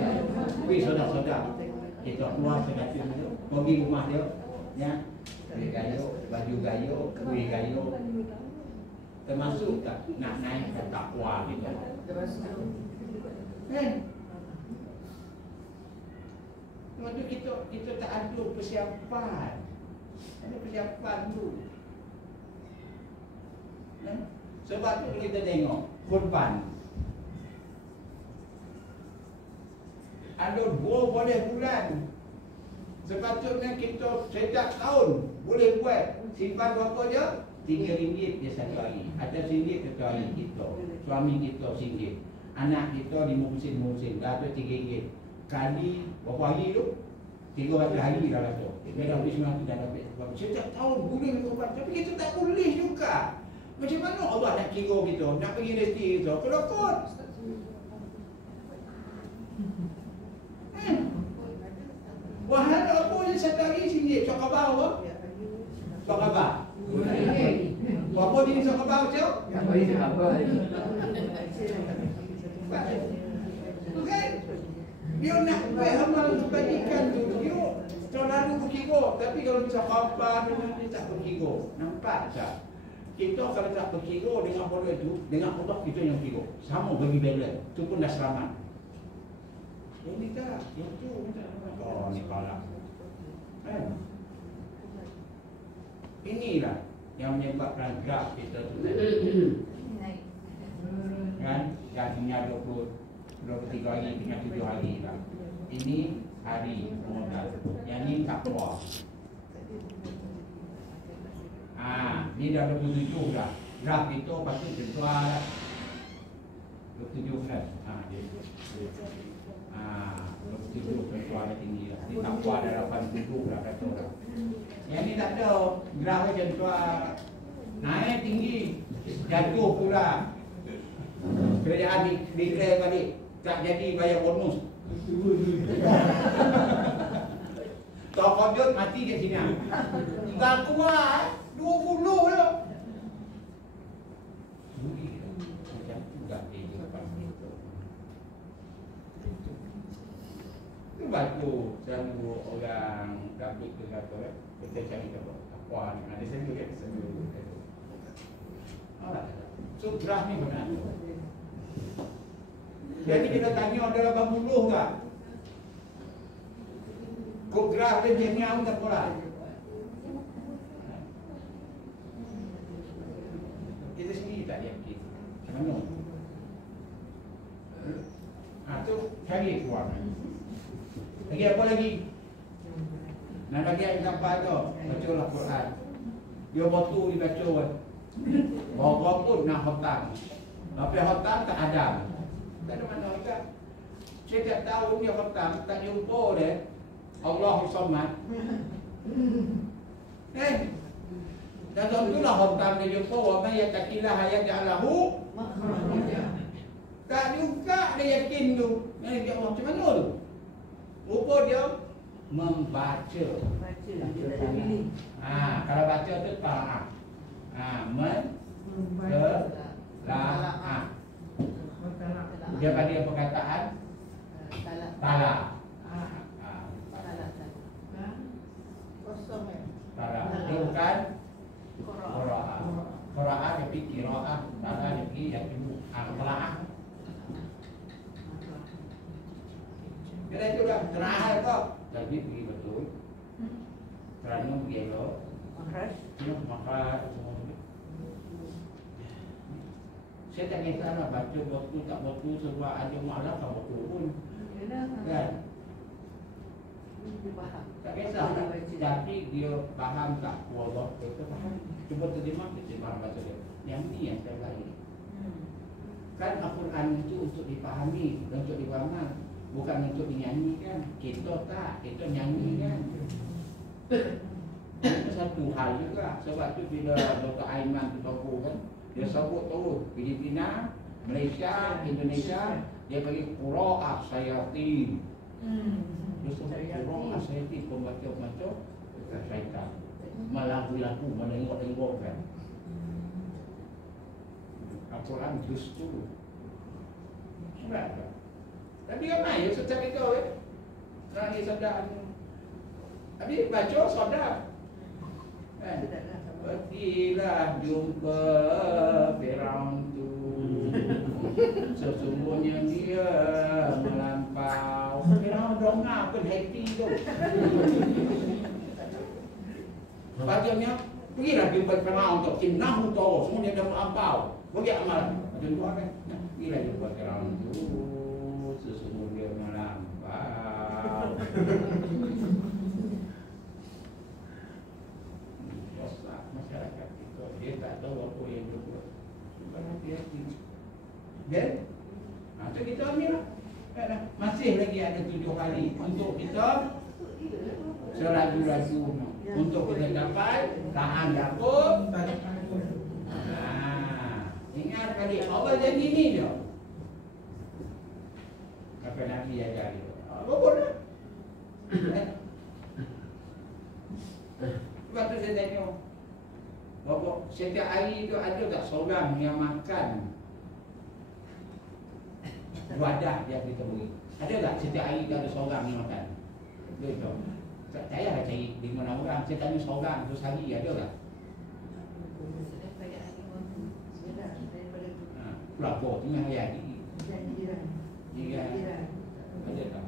Kuih sodak-sodak. Kita keluar 100 dulu. Pergi rumah dia. Ya. Kuih gayo, baju gayo, kuih gayo. Termasuk tak nak naik ke takwa kita. Kan? Waktu kita tak ada persiapan. Ada persiapan dulu. Kan? Sebab tu kita tengok korban. Ada 2 bulan. Sepatutnya kita setiap tahun boleh buat simpan berapa je? RM3 je satu hari. Ada RM1 satu hari kita. Suami kita RM1. Anak kita 5 dah tu RM3. Kali berapa hari tu? 300 hari dah tu. Dia dah habis 900 dah habis. Setiap tahun boleh berubah. Tapi kita tak boleh juga. Macam mana Allah nak kira kita? Nak pergi resti kita? Kelakon. Wahai apa je satu hari RM1. Sok khabar apa? Sok khabar. Berapa jenis sok khabar macam? Apa ini apa? Bukan? Dia nak buat amal kebajikan tu, dia terlalu berkira. Tapi kalau bisa khabar, dia tak berkira. Nampak tak? Kita kalau tak berkira dengan Allah itu, dengan Allah kita yang berkira. Sama bagi balance. Itu pun dah selamat. Ini tak, yang tu oh, ni kalah. Inilah yang menyebabkan graf kita tu kan? Gajinya 23 hari, tinggal 7 hari lah. Ini hari modal. Yang ni takwa. Ni dah 27 dah. Graf itu patut tentua lah. 27 kan? Dia 27 tentua dah tinggi lah. Ni takwa dah 87 dah kata orang. Yang ni tak ada. Graf dia tentua naik tinggi. Jatuh pula. Kerajaan declare balik. Tak jadi bayar bonus. Tokoh jod mati kat sini. Tak kuat. 20 lah. Macam tu tak dia depan kita. Sebab tu selalu orang David tu kata kita cari apa? Apa ni? Ada satu kan? So graf ni benar. Jadi kita tanya ada 80 tak? Kok graf dia jengau tak pula? Kita sendiri tak yakin. Macam mana? Tu cari keluar. Lagi apa lagi? Nak bagi ayat apa tu? Bacalah Quran. Dia batu dibaca kan. Bawa pun nak khatam. Tapi khatam tak ada. Tak ada mana juga. Setiap tahun dia khatam, tak jumpa dia. Allahu Samad. Dan tentulah khatam dia jumpa. Wa man yattaqillah yaj'alahu makhraja. Tak juga dia yakin tu. Dia Allah macam mana tu? Rupa dia membaca. Kalau baca tu ta'ah. Mentela'ah. Dia pada perkataan talak. Dia bukan qiraah. Qiraah dia pergi qiraah, qiraah dia pergi yang kedua qiraah. Jadi itu dah terakhir kok. Jadi pergi betul. Kerana pergi lo. Dia makan semua. Saya tak kisahlah baca betul tak betul sebab ada malah tak betul pun. Kan? Tak kisah. Tapi dia faham tak Allah kita faham. Cuba terjemah kita faham baca dia. Yang ni yang saya lain. Kan Al-Quran itu untuk dipahami, untuk difahami, bukan untuk dinyanyikan. Kita tak, kita nyanyi kan. Itu satu hal juga. Sebab tu bila Dr. Aiman tu tokoh kan, dia sebut terus Filipina, Malaysia, Indonesia, dia bagi qiraah syayatin. Dia sebut qiraah syayatin, pembaca-pembaca syaitan. Melagu-lagu, menengok-nengok kan. Al-Quran justru surat kan. Tapi ramai ya setiap kita kan. Kerana sedar. Tapi baca sedar. Kan? Pergilah jumpa Firaun tu. Sesungguhnya dia melampau. Firaun dongak pun happy tu. Bacanya, pergilah jumpa Firaun tu. Innahu tahu. Semua dia dah melampau. Bagi amal. Macam tu kan. Pergilah jumpa Firaun tu. Sesungguhnya dia melampau. Masyarakat kita, dia tak tahu apa yang dia buat. Hati-hati. Kan? Itu kita ambil lah. Masih lagi ada 7 hari untuk kita seraju-raju untuk kita dapat tahan dapur. Ingat kali Allah janji ni je. Apa Nabi ajar dia? Apa boleh? Sebab tu saya tanya, Bapak, setiap hari tu ada tak seorang yang makan wadah yang kita beri? Ada tak setiap hari tu ada seorang yang makan? Betul. Tak payahlah cari 5 orang. Saya tanya seorang tu sehari ada tak? Pelapor tengah hari. Jiran. Ada tak?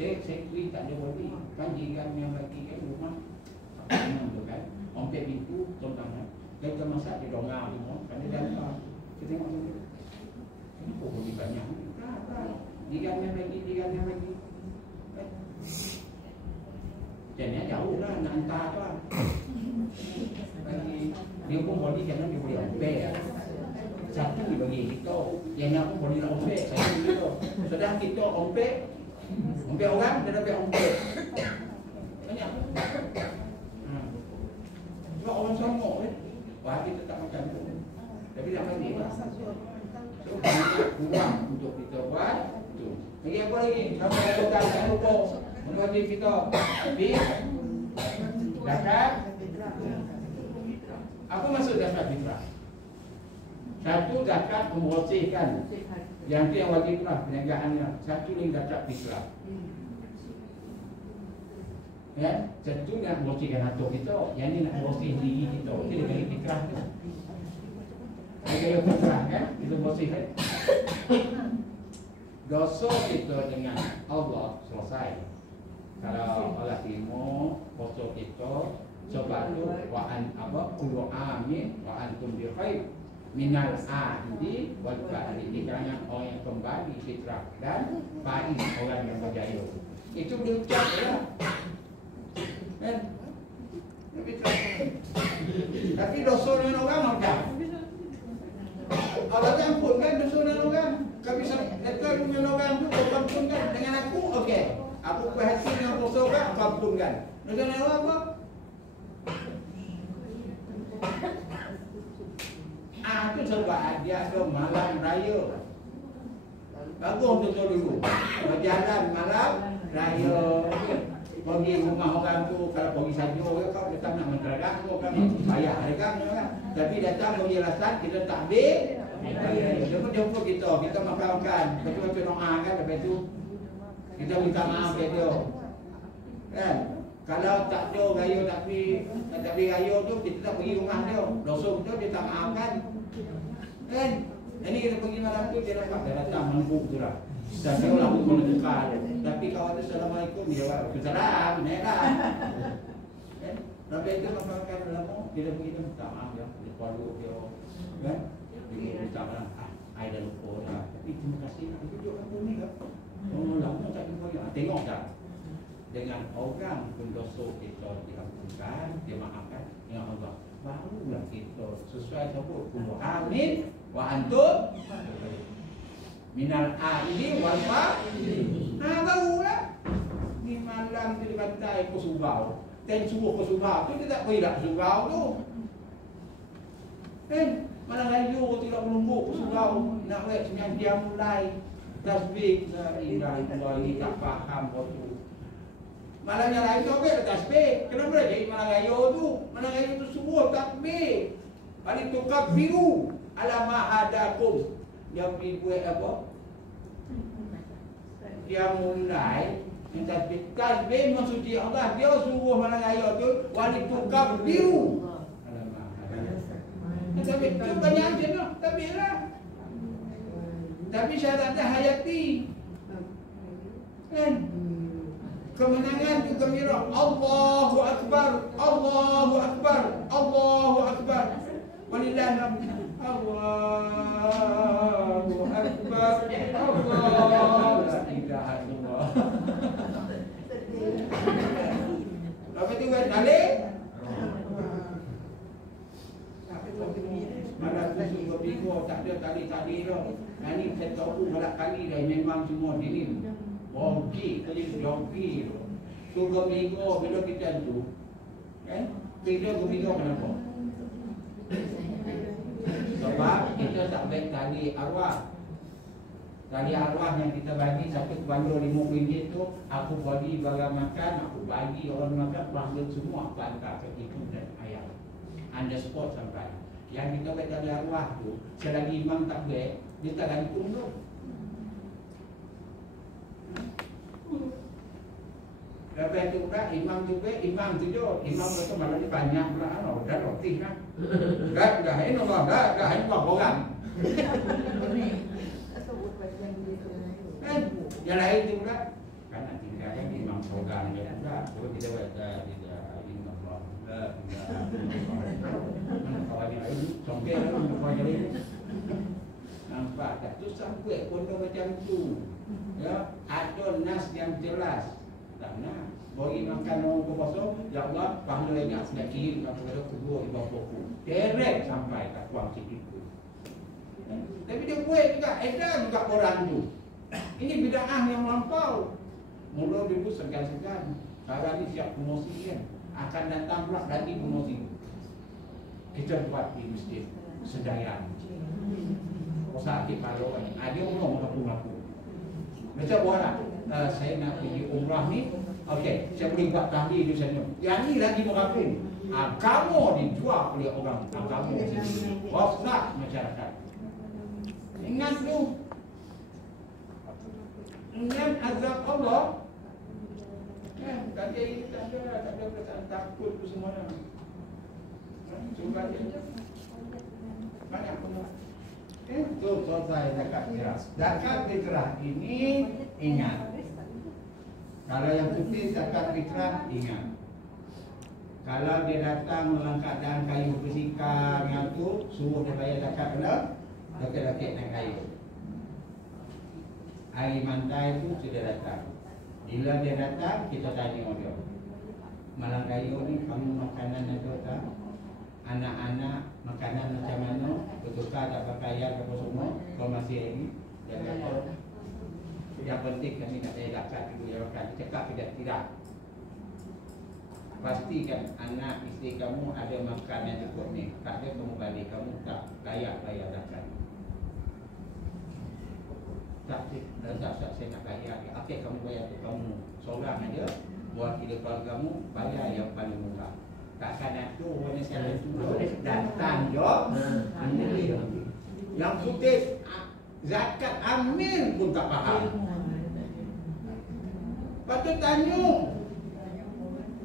Saya kuih tak ada bagi. Kan jiran yang bagi kan rumah. Tu kan. Ompet pintu, contohnya. Kita masak di dongang semua. Kan dia datang. Kita tengok macam tu. Kenapa bagi banyak? Jiran yang lagi. Jangan jauh lah nak hantar tu lah. Dia pun bagi kadang dia boleh ompet. Satu bagi kita. Yang nak pun boleh nak ompet. Satu kita. Sedang kita ompet orang, dia dapat ompet. Banyak. Sebab orang songok ni, wah kita tak makan tu. Tapi nak bagi lah. So, banyak kurang untuk kita buat tu. Lagi apa lagi? Sampai ada orang tak lupa mengaji kita. Tapi, zakat. Apa maksud zakat fitrah? Satu, zakat membersihkan. Yang tu yang wajib lah perniagaannya. Satu lagi zakat fitrah. Ya, satu nak bersihkan hati kita, yang ni nak bersih diri kita. Itu dia kali fitrah tu. Dia kali fitrah kan, kita bersihkan. Dosa kita dengan Allah selesai. Kalau Allah terima dosa kita, sebab tu wa'an apa? Qul amin wa antum bi khair minal ahdi wal ba'di. Kerana orang yang kembali fitrah dan baik orang yang berjaya. Itu boleh ucap lah. Kan? Tapi dosa dengan orang macam Allah ampunkan dosa dengan orang. Kau bisa letak dengan orang tu, kau ampunkan dengan aku, okey. Aku perhati dengan dosa orang, kau ampunkan. Dosa dengan orang apa? Itu sebab dia ke malam raya. Bagus betul dulu. Berjalan malam raya. Pergi rumah orang tu, kalau pergi saja kau datang nak menteragak tu kan bayar mereka kan. Tapi datang penjelasan kita tak ambil. Dia pun jumpa kita makan-makan. Betul-betul doa kan lepas tu kita minta maaf dia tu. Kan? Kalau tak ada raya tapi raya tu kita tak pergi rumah dia. Dosa tu dia tak maafkan. Kan? Ini kita pergi malam tu dia dapat dia datang menunggu tu lah. Dan dia lalu menentukan. Tapi kawan tu Assalamualaikum dia jawab Waalaikumsalam. Naiklah. Kan? Lepas itu makan lama dia pergi tu minta maaf dia. Dia perlu dia. Kan? Dia minta maaf. I dah lupa dah. Tapi terima kasih nak tunjuk aku ni ke? Oh, lama tak jumpa dia. Tengok tak? Dengan orang pun dosa kita diampunkan, dia maafkan dengan Allah. Barulah kita sesuai sebut kullu amin wa antum minal aidi wal fa'ili. Barulah. Ni malam tu dibantai ke surau. Dan suruh ke surau tu dia tak pergi dak surau tu. Kan? Malam raya tu tidak menunggu ke surau. Nak buat sembilan jam mulai. Tasbih la ilaha illallah ni tak faham betul. Malam yang lain tu apa tasbih? Kenapa dia jadi malam raya tu? Malam raya tu semua takbir. Balik tukar biru ala ma'adakum. Dia pergi buat apa? Dia mulai tasbih. Tasbih mensuci Allah. Dia suruh malam raya tu balik tukar biru. Ala ma'adakum. Tapi tu banyak je lah. Tasbih lah. Tapi syaratnya hayati. Kan? Kemenangan itu gembira. Allahu Akbar, Allahu Akbar, Allahu Akbar. Walillahi alhamd. Allahu Akbar, Allahu la ilaha illallah. Lepas tu kan dalil. Malah tu suka bingung tak ada tali-tali dah. Ini saya tahu berapa kali dah memang semua diri. Bongki, tadi jongki. Surga minggu bila kita tu, kan? Kita minggu kenapa? Sebab kita tak baik tali arwah. Tali arwah yang kita bagi satu bandar RM5 tu, aku bagi barang makan, aku bagi orang makan, pelanggan semua aku hantar ke ibu dan ayah. Anda spot sampai. Yang kita baik tali arwah tu, selagi imam tak baik, dia tak gantung tu. Lepas tu pula imam juga, imam tujuh, imam tu malam ni banyak pula, dah roti kan? Dah ini orang, dah ini orang. Yang lain tu pula, kan nanti kan imam program dia pula, so kita baca tidak imam Allah, tidak kawan yang lain, songkel kawan yang lain, nampak tak? Tu sampai pun macam tu, ya ada nas yang jelas. Tak nak bagi makan orang berpuasa, ya Allah, pahala yang nak kirim kepada kedua ibu bapa. Direct sampai kat kuang itu. Tapi dia buat juga, ada juga orang tu. Ini bid'ah yang melampau. Mula dulu segan-segan. Sekarang ni siap promosi kan. Akan datang pula lagi promosi. Kita buat di masjid Sedayan. Sakit paru ni. Ada orang mengaku-ngaku. Macam buatlah. Saya nak pergi umrah ni. Okey, saya boleh buat tahlil di sana. Yang ni lagi mengaku. Kamu dijual oleh orang kamu sendiri. Waslah masyarakat. Ingat tu. Ingat azab Allah. Tadi ini tak ada perasaan takut tu semuanya. Cuba dia. Banyak pun. Itu selesai zakat fitrah. Zakat fitrah ini ingat. Kalau yang putih zakat fitrah ingat. Kalau dia datang dalam keadaan kayu bersikap yang tu, suruh dia bayar zakat kena laki-laki naik kayu. Air mantai tu sudah datang. Bila dia datang, kita tanya dia. Malang kayu ni kamu makanan ada tak? Anak-anak makanan macam mana? Bertukar tak pakaian apa semua? Kau masih lagi? Dia kata, yang penting kami nak bayar zakat dulu ya kan. Cakap tidak. Pastikan anak isteri kamu ada makan yang cukup ni. Tak ada kamu balik, kamu tak layak bayar zakat. Tak saya nak bayar. Okey, kamu bayar tu kamu seorang aja. Buat hidup keluargamu, bayar yang paling murah. Takkan tu orang sekalian tu datang jom. Yang putih zakat amil pun tak faham. Patut tanya.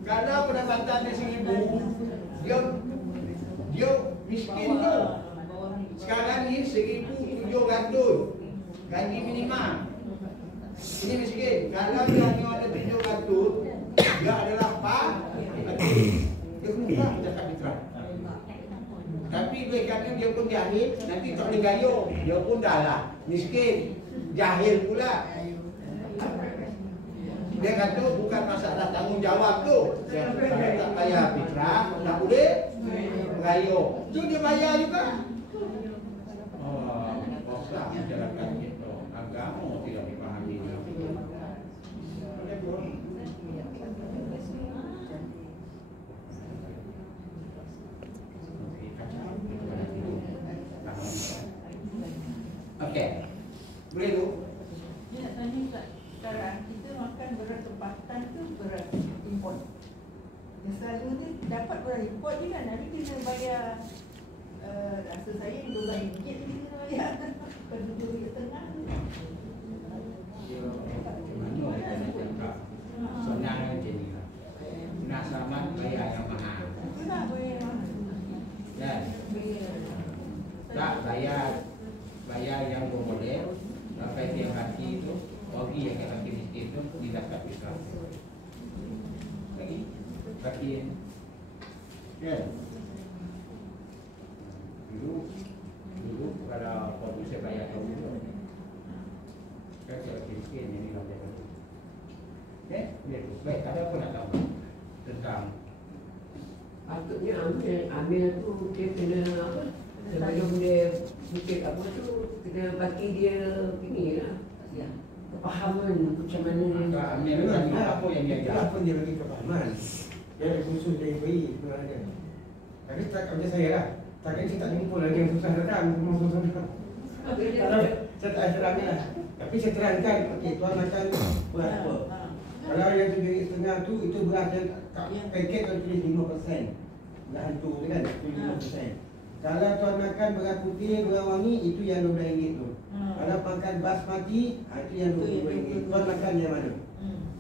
Kalau pendapatan dia 1,000, dia miskin tu. Sekarang ni 1,700 gaji minimum. Ini miskin. Kalau dia hanya ada 700, dia adalah PAR. Dia kena cakap fitrah. Tapi kerana dia pun jahil, nanti tak boleh gayung. Dia pun dah lah miskin, jahil pula. Dia kata bukan masalah tanggungjawab tu. Saya tak bayar fitrah, tak boleh gayung. Tu dia bayar juga. Oh, rosak masyarakat kita. Agama tidak dipahami. Boleh pun. Okey. Boleh tu? Ya, tadi sekarang kita makan beras tempatan tu beras import. Yang selalu ni dapat beras import je kan, tapi kena bayar rasa saya RM12 je kena bayar. Kalau RM2.5 Mana kita nak cakap? Senang macam ni lah. Nak selamat bayar yang mahal. Itulah bayar mana? Dan tak bayar yang bermodel. Sampai tiap hati tu, bagi yang hati miskin tu didapat fitrah. Lagi kaki kan? Dulu kalau produser bayar tahu dulu. Kan kalau miskin ini lah dia. Okay? Baik, ada apa nak tahu tentang patutnya ambil tu dia kena apa? Sebelum dia fikir apa tu kena bagi dia ini lah. Kepahaman macam mana ambil kan apa yang dia ajar. Apa dia bagi kepahaman? Dia ada khusus dari bayi sebenarnya. Tapi tak macam saya lah. Takkan saya tak jumpa lagi yang susah datang. Kalau saya tak terang lah. Tapi saya terangkan, okey, tuan makan beras apa? Kalau yang RM7.5 tu, itu beras yang paket yang tulis 5%. Beras hantu tu kan, itu 5%. Kalau tuan makan beras putih, beras wangi, itu yang RM12 tu. Kalau makan basmati, itu yang RM20. Tuan makan yang mana?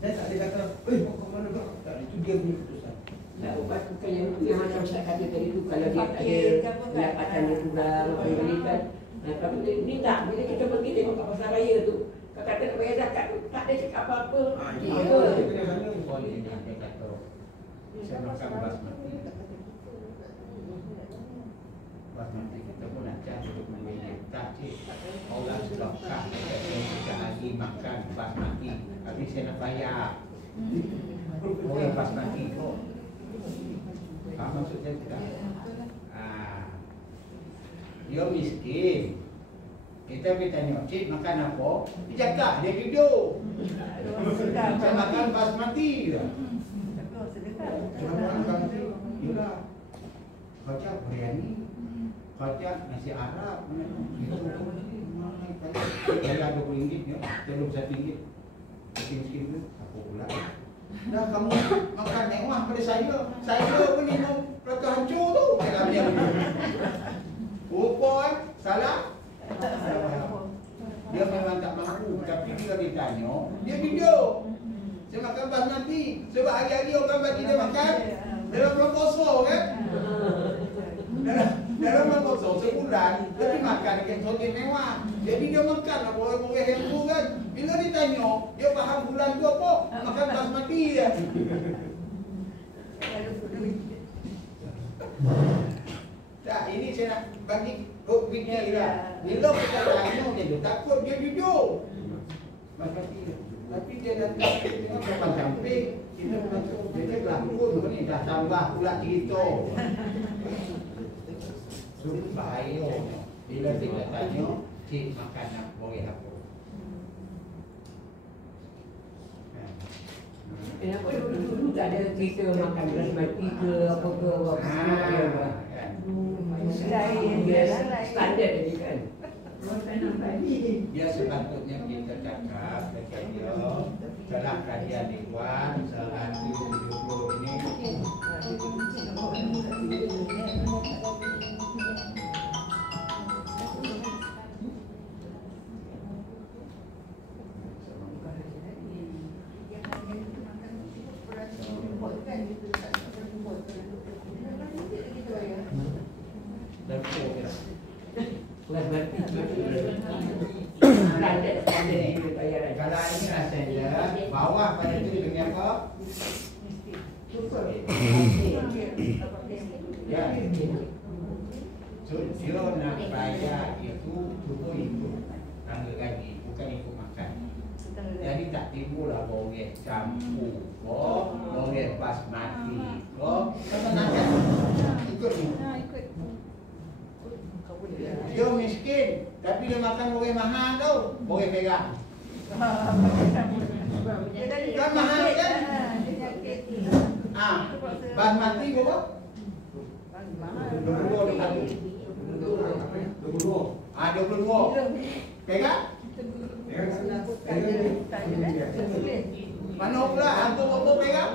Saya tak ada kata, kau mana kau? Tak, itu dia punya keputusan. nak ubat bukan yang macam Ustaz kata tadi tu kalau dia tak ada pendapatan dia kurang kan. Tapi ni tak, bila kita pergi tengok kat pasar raya tu, kata nak bayar zakat tu, tak ada cakap apa-apa. Dia kena sana. Boleh dia kata saya makan basmati. Basmati kita pun nak cari untuk membeli. Tak cik, orang sudah kah kita lagi makan basmati. Habis saya nak bayar. Boleh basmati tu. Apa maksudnya tidak? Dia miskin. Kita bertanya, cik makan apa? Dia cakap, dia duduk. Saya makan basmati. Jangan makan basmati. Yalah. Baca biryani. Baca nasi Arab. Bayar RM20 ya. Telur RM1. Miskin-miskin tu. Apa pula? Dah kamu makan mewah pada saya. Saya pun minum pelaka hancur tu. Dalam dia. Rupa salah. Dia memang tak mampu. Tapi bila ditanya, dia duduk. Saya makan basmati. Sebab hari-hari orang bagi dia makan dalam bulan puasa kan. Dalam bulan puasa sebulan dia makan dengan hotel mewah. Jadi dia makan lah boleh-boleh yang tu kan. Bila ditanya, dia faham bulan tu apa? Makan basmati dia. Tak, ini saya nak bagi fikir lah. Bila kita tanya dia tu takut dia duduk. Basmati dia. Tapi dia datang kita camping, kita macam dia kelakon ni dah tambah pula cerita. Suruh bahaya. Bila kita tanya, cik makan nak boleh apa? Kenapa dulu tak ada cerita makan basmati ke apa ke apa. Standard je kan. Dia sepatutnya kita cakap dekat dia setelah kajian Ikhwan sehari 70 ini kan kita tak nak import. Kita bayar. Dan kira. Bukan berarti Kalau ini rasanya bawah pada tu dengan apa? Ya. So dia nak bayar itu tubuh itu tangga gaji, bukan ikut makan. Jadi tak timbul lah boreh campur, boreh basmati, kata nak kan? Ikut ni. Dia miskin, tapi dia makan boreh mahal tau, boreh perak. Kan mahal kan? Basmati berapa? 22. Perak? Mana pula? Aku berapa perak?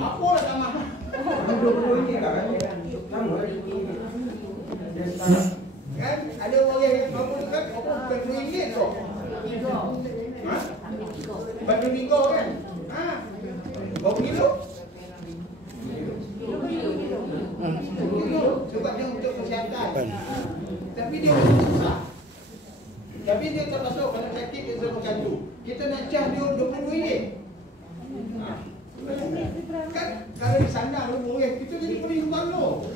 Apa lah tak mahal? 22 ni lah kan? Sama Kan? Ada boreh berapa tu kan? Apa RM40 tu? Ha? 43 kan? Ha? Berapa kilo? Sebab dia untuk kesihatan. Tapi dia susah. Tapi dia tak masuk kalau sakit dia selalu makan tu. Kita nak cah dia RM20. Kan kalau disandang lu boleh kita jadi pening banglo.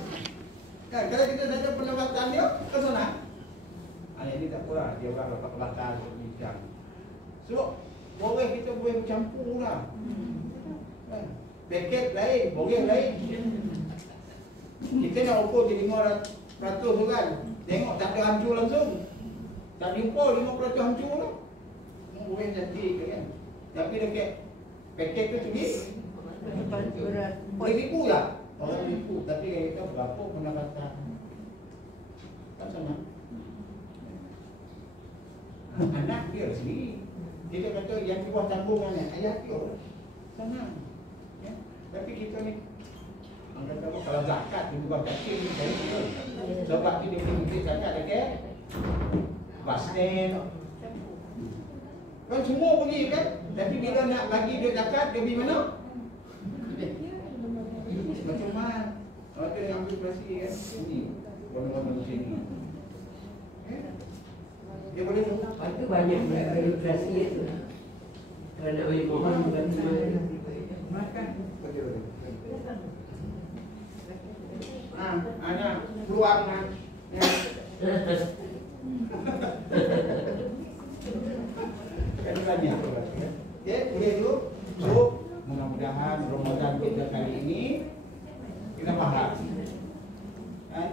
Kan kalau kita ada pendapatan dia ke sana. Ini tak kurang dia orang dapat bakar bincang. So boleh kita boleh bercampur lah. Kan? Paket lain, boleh lain. Kita nak ukur je 500 tu kan. Tengok tak ada hancur langsung. Tak jumpa 5% hancur lah. Boleh jadi kan. Tapi dekat paket tu tulis boleh tipu lah. Orang tipu. Tapi kita berapa pendapatan. Tak sama. Anak dia sendiri. Kita kata yang keluar tanggungan ayah dia. Sama. Ya? Tapi kita ni kalau zakat dia bukan kecil ni dari kita. Sebab dia boleh zakat dekat Basnen. Kan semua pergi kan? Tapi bila nak bagi dia zakat dia pergi mana? Macam mana? Kalau dia yang ambil bersih kan? Ini warna-warna macam ni. Dia boleh itu banyak birokrasi itu. Kalau nak bagi mohon berarti makan. Anak peluang nak. Kan banyak. Okey, boleh dulu. So, mudah-mudahan Ramadan kita kali ini kita faham. Kan?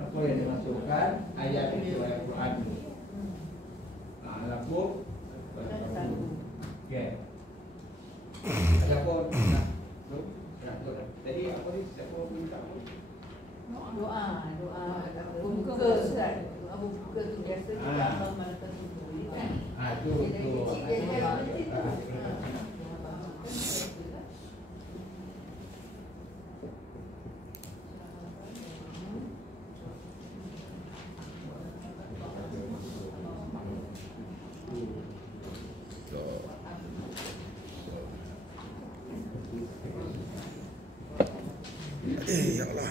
Apa yang dimasukkan ayat itu ayat Quran. Al-Qur'an. Okey. Ada apa nak? Jadi apa ni? Siapa minta apa? Doa buka Ustaz. Doa buka tu biasa kita abang malakan subuh kan. Tu. Ya Allah.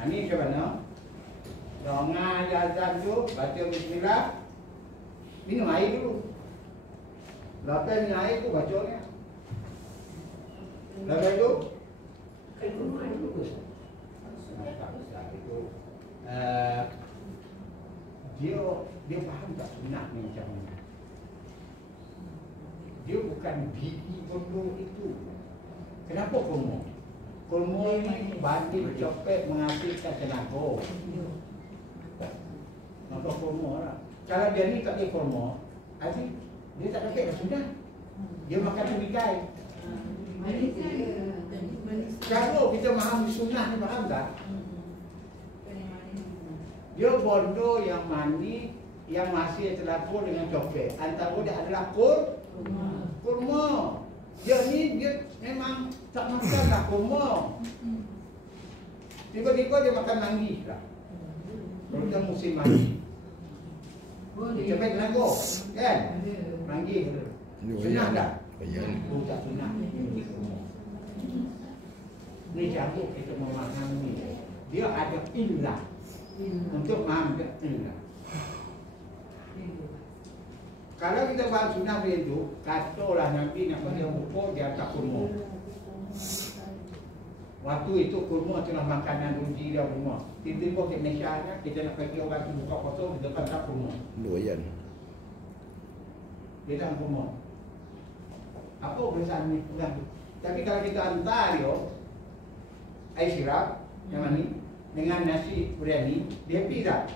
Ini macam mana? Dengar azan tu, baca bismillah. Minum air dulu. Lepas minum air tu baca ni. Lepas itu Kan kurma itu bagus. nampak Ustaz itu dia faham tak sunnah ni macam mana. Dia bukan gigi bodoh itu. Kenapa kurma? Kurma ni banding copet menghasilkan tenaga. Nampak kurma lah. Kalau dia ni tak ada kurma, arti dia tak dapat dah sunnah. Dia makan turigai. Kalau kita memahami sunnah ni, faham tak? Dia bodoh yang mandi, yang masih terlapor dengan coklat. Antara dia adalah kurma. Dia ni dia memang tak makan lah kurma. Tiba-tiba dia makan manggi lah. Kalau dia musim manggi. Dia main tenaga, kan? Manggi. Sunnah tak? Oh, tak sunnah. Ni cara kita memahami. Dia ada illah. Untuk memahami illah. Kalau kita faham sunnah macam tu, katalah Nabi nak bagi buku dia tak kurma. Waktu itu kurma itulah makanan ruji dia rumah. Tiba-tiba ke Malaysia kita nak bagi orang tu buka kosong di depan tak kurma. Doyan. Dia tak kurma. Apa perbezaan ni? Tapi kalau kita hantar dia air sirap yang ni dengan nasi biryani, dia happy tak?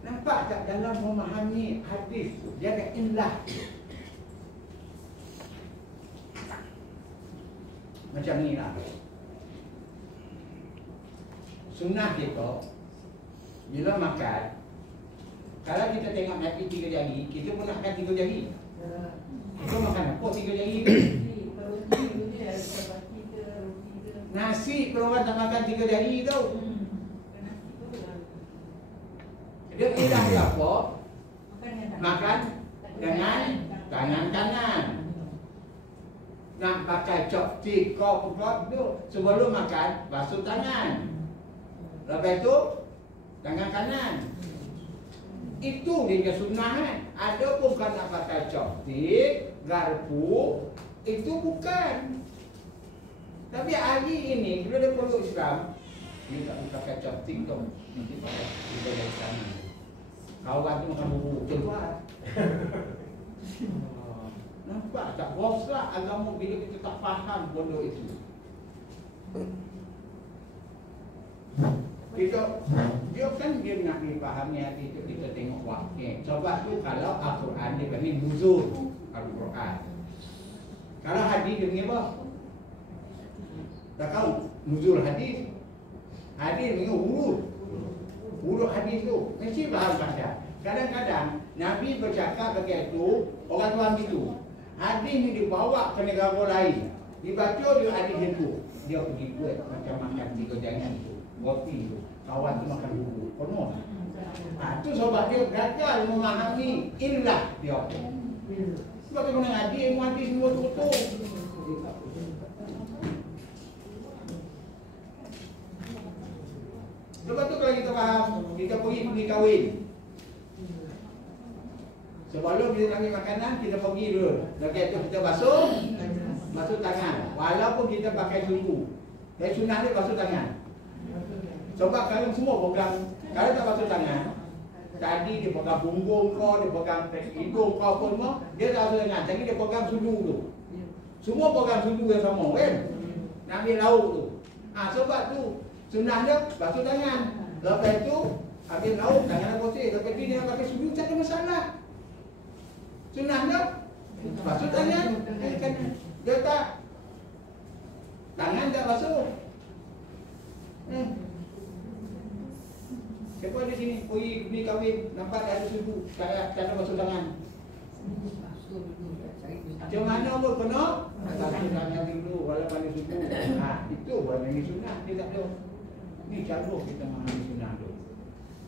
Nampak tak dalam memahami hadis dia ada illah. Macam ni lah. Sunnah kita bila makan, kalau kita tengok Nabi 3 jari, kita pun nak makan 3 jari. Kita makan apa 3 jari ni? Nasi perempuan tak makan 3 jari tau. Dia ilah dia apa? Makan dengan tangan kanan. Nak pakai chopstick, kau tu sebelum makan basuh tangan. Lepas tu tangan kanan. Itu dia sunnah kan. Ada pun kan nak pakai chopstick, garpu, itu bukan. Tapi hari ini bila dia peluk Islam, dia tak pakai chopstick tu. Nanti pakai kita dari sana. Kawan tu makan bubur keluar. Nampak tak? Boslah agama bila kita tak faham bodoh itu. Dia kan dia nak dipahami hati itu, kita tengok wakil. Sebab tu kalau Al-Quran dia panggil nuzul Al-Quran. Kalau hadis dia panggil apa? Tak tahu nuzul hadis. Hadis panggil urut hadis tu. Mesti faham bahasa. Kadang-kadang Nabi bercakap begitu, orang faham gitu. Hadis ni dibawa ke negara lain, dibaca dia hadis itu, dia pergi buat macam makan 3 jari tu, roti tu, kawan tu makan bubur, penuh. Tu sebab dia gagal memahami illah dia. Sebab dia kena hadis, hadis semua tutup. Sebab tu kalau kita faham, kita pergi kahwin. Sebelum kita ambil makanan, kita pergi dulu. Lepas tu kita basuh tangan. Walaupun kita pakai sumbu. Tapi sunnah dia basuh tangan. Sebab kalau semua pegang, kalau tak basuh tangan, tadi dia pegang punggung kau, dia pegang hidung kau pun semua, dia tak basuh tangan. Jadi dia pegang sudu tu. Semua pegang sudu yang sama kan? Nak ambil lauk tu. Sebab tu sunnah dia basuh tangan. Lepas tu ambil lauk, tangan bersih. Lepas tu dia pakai sudu, tak ada masalah. Sunnahnya basuh tangan. Dia tak tangan tak basuh. Siapa di sini pergi kahwin nampak ada sudu cara basuh tangan. Macam mana pun kena basuh tangan dulu walaupun ada sudu. Itu bukan yang sunnah, dia tak ada. Ni cara kita memahami sunnah tu.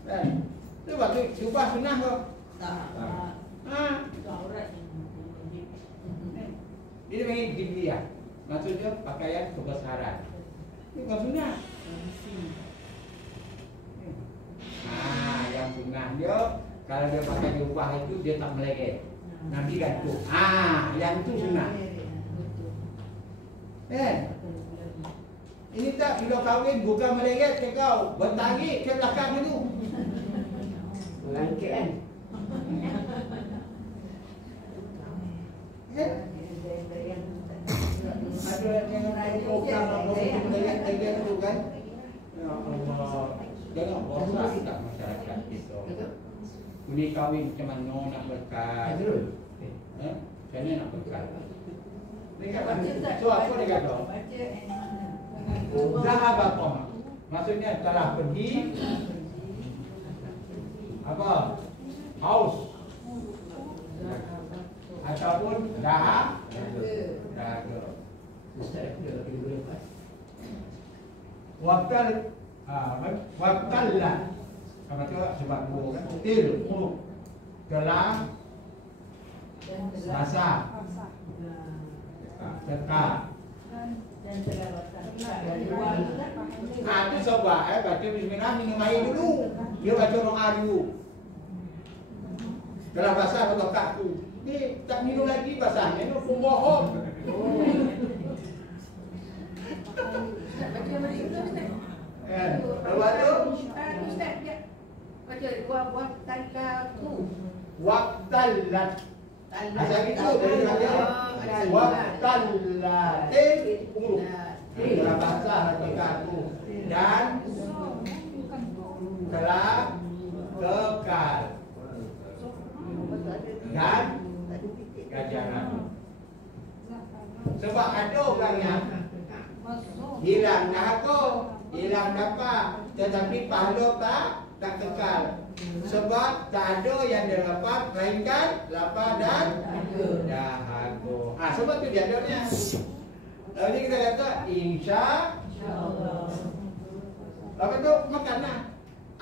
Kan? Sebab tu ubah sunnah kau. Tak. Dia panggil jibliyah. Maksudnya pakaian kebesaran. Itu bukan sunnah. Yang sunnah dia kalau dia pakai jubah itu dia tak melengket. Nanti gantung. Yang itu sunnah. Kan? Ini tak bila kahwin bukan meleret ke kau, bertarik ke belakang dulu. Melangkit kan? Kan? Ada yang program meleret tu kan? Ya Allah. Jangan bosan tak masyarakat kita. Kulit kahwin macam mana nak berkat? Macam mana nak berkat? So apa dia kata? Zahabakum. Maksudnya telah pergi apa? Haus. Ataupun dahaga. Waktallah. Apa tu sebab bu kan? Til uruk. Telah basah. Tekak. Itu sebab baca bismillah minum air dulu. Dia baca doa dulu. Kalau basah atau tekak tu, ni tak minum lagi basahnya tu pun bohong. Lepas tu Ustaz dia buat tangkaku. waktallat. Asal gitu dari ada waktallatin uruk. Dalam bahasa tekak tu dan telah kekal dan ganjaran. Sebab ada orang yang hilang dahaga, hilang dapat, tetapi pahala tak kekal. Sebab tak ada yang dia dapat melainkan lapar dan dahaga. Sebab tu dia adanya. Lalu kita kata insya-Allah. Lepas tu makanlah.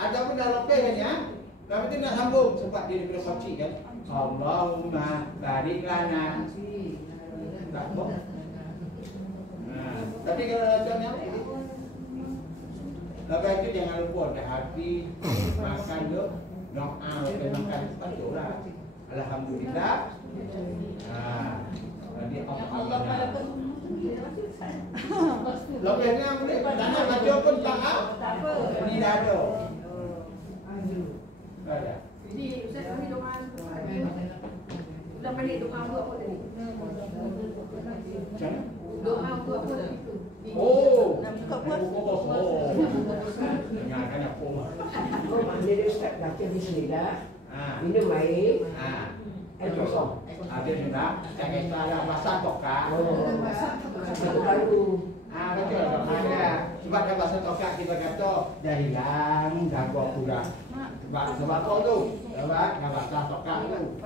Ataupun dah lebihnya, lepas tu nak sambung sebab dia kena baca kan. Allahumma barik lana. Tak apa. Tapi kalau macamnya lepas itu jangan lupa dah habis makan tu doa makan patutlah. Alhamdulillah. Jadi Allah lebihnya boleh nak baca pun tak apa. Ini dah ada. Ada. Jadi Ustaz kami doa dah balik doa buat apa tadi? Doa buat apa tadi? Oh, nak buka puas. Jangan kan apa. Maknanya dia Ustaz baca bismillah, minum air, air kosong. Ada sudah. Jangan salah bahasa tokak. Satu kali. Betul. Ada. Sebab dah bahasa tokak kita kata dah hilang, dah buat kurang. Sebab apa tu? Sebab dah bahasa tokak tu.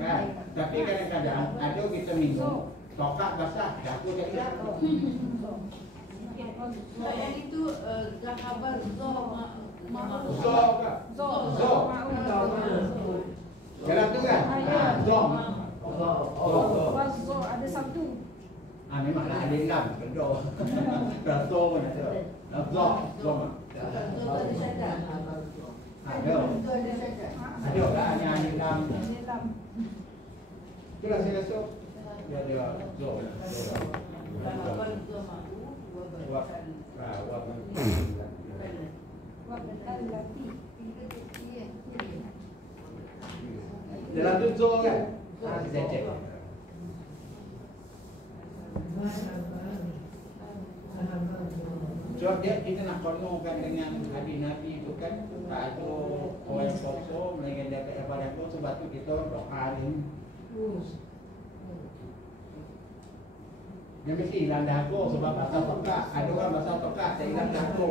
Kan? Tapi kadang-kadang ada kita minum tokak basah, dapur tak hilang. Yang itu gahabar zo Dalam tu kan? Zom. Zo ada satu. Memanglah ada enam. Kedua. Dato pun ada. Zom. Zom. Ada. Ada lah yang ada enam. Itulah saya rasa. Dia ada zom. Dalam tu zom kan? Kita cek. So dia kita nak konokan dengan hadis Nabi itu kan tak ada orang kosong melainkan dapat ibadah tu sebab tu kita doa ni. Dia mesti hilang dahaga sebab bahasa tokak. Ada orang bahasa tokak tak hilang dahaga.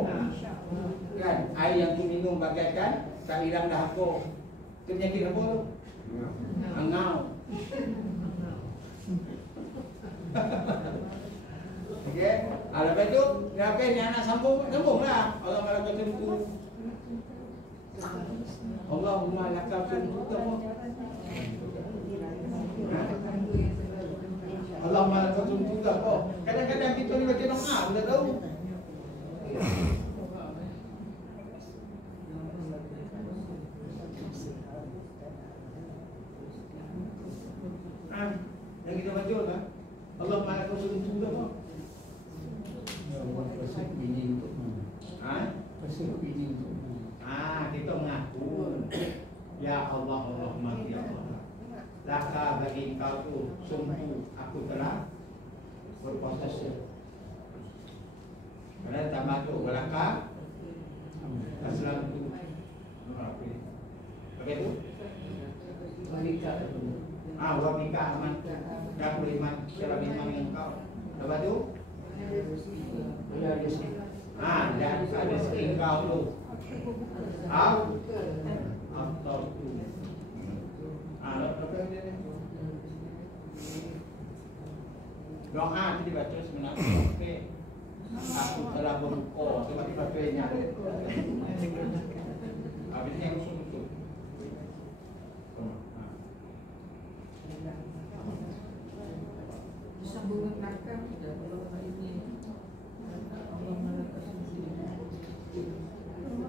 Kan air yang tu minum bagaikan tak hilang dahaga. Itu penyakit apa tu? Angau. Okey. Lepas tu, kenapa ni anak sambunglah. Allah malah kata buku. Allahumma lakal sumbuta. Allahumma lakal sumbuta. Kadang-kadang kita ni baca doa, kita tahu. Yang kita baca kan? Allahumma lakal sumbuta. Ini untukmu. Ha? Pasal ini untukmu. Kita mengaku ya Allah Allahumma ya Allah. Laka bagi kau tu sungguh aku telah berpuasa. Kerana tak masuk belaka Islam tu. Apa itu? Wanita. Wanita aman. Dan beriman dalam iman yang kau. Apa tu? Ada sikit. Dan ada sikit kau tu. Atau tu. Apa dia? Doa itu dibaca sebenarnya. Okey. Aku telah berbuka sebab dipatuinya. Habis yang usul-usul. Sambungan belakang kita kalau hari ini Allah Maha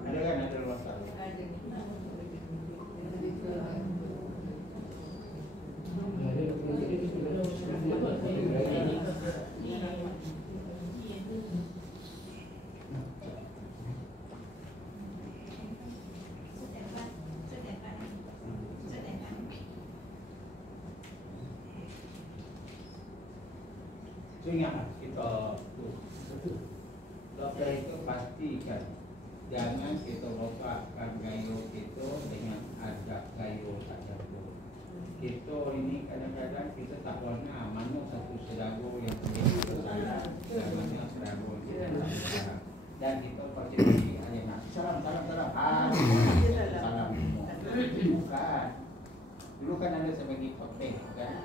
Ada kan ada luasan. ada So ingatlah kita dokter itu pastikan jangan kita rosakkan gayo kita dengan adab gayo tak jatuh. Kita ini kadang-kadang kita tak warna mana satu sedago yang boleh kita salah dan mana sedago yang kita tak salah. Dan kita percaya hanya nak salam. Salam semua. Bukan. Dulu kan ada sebagai khotbah kan.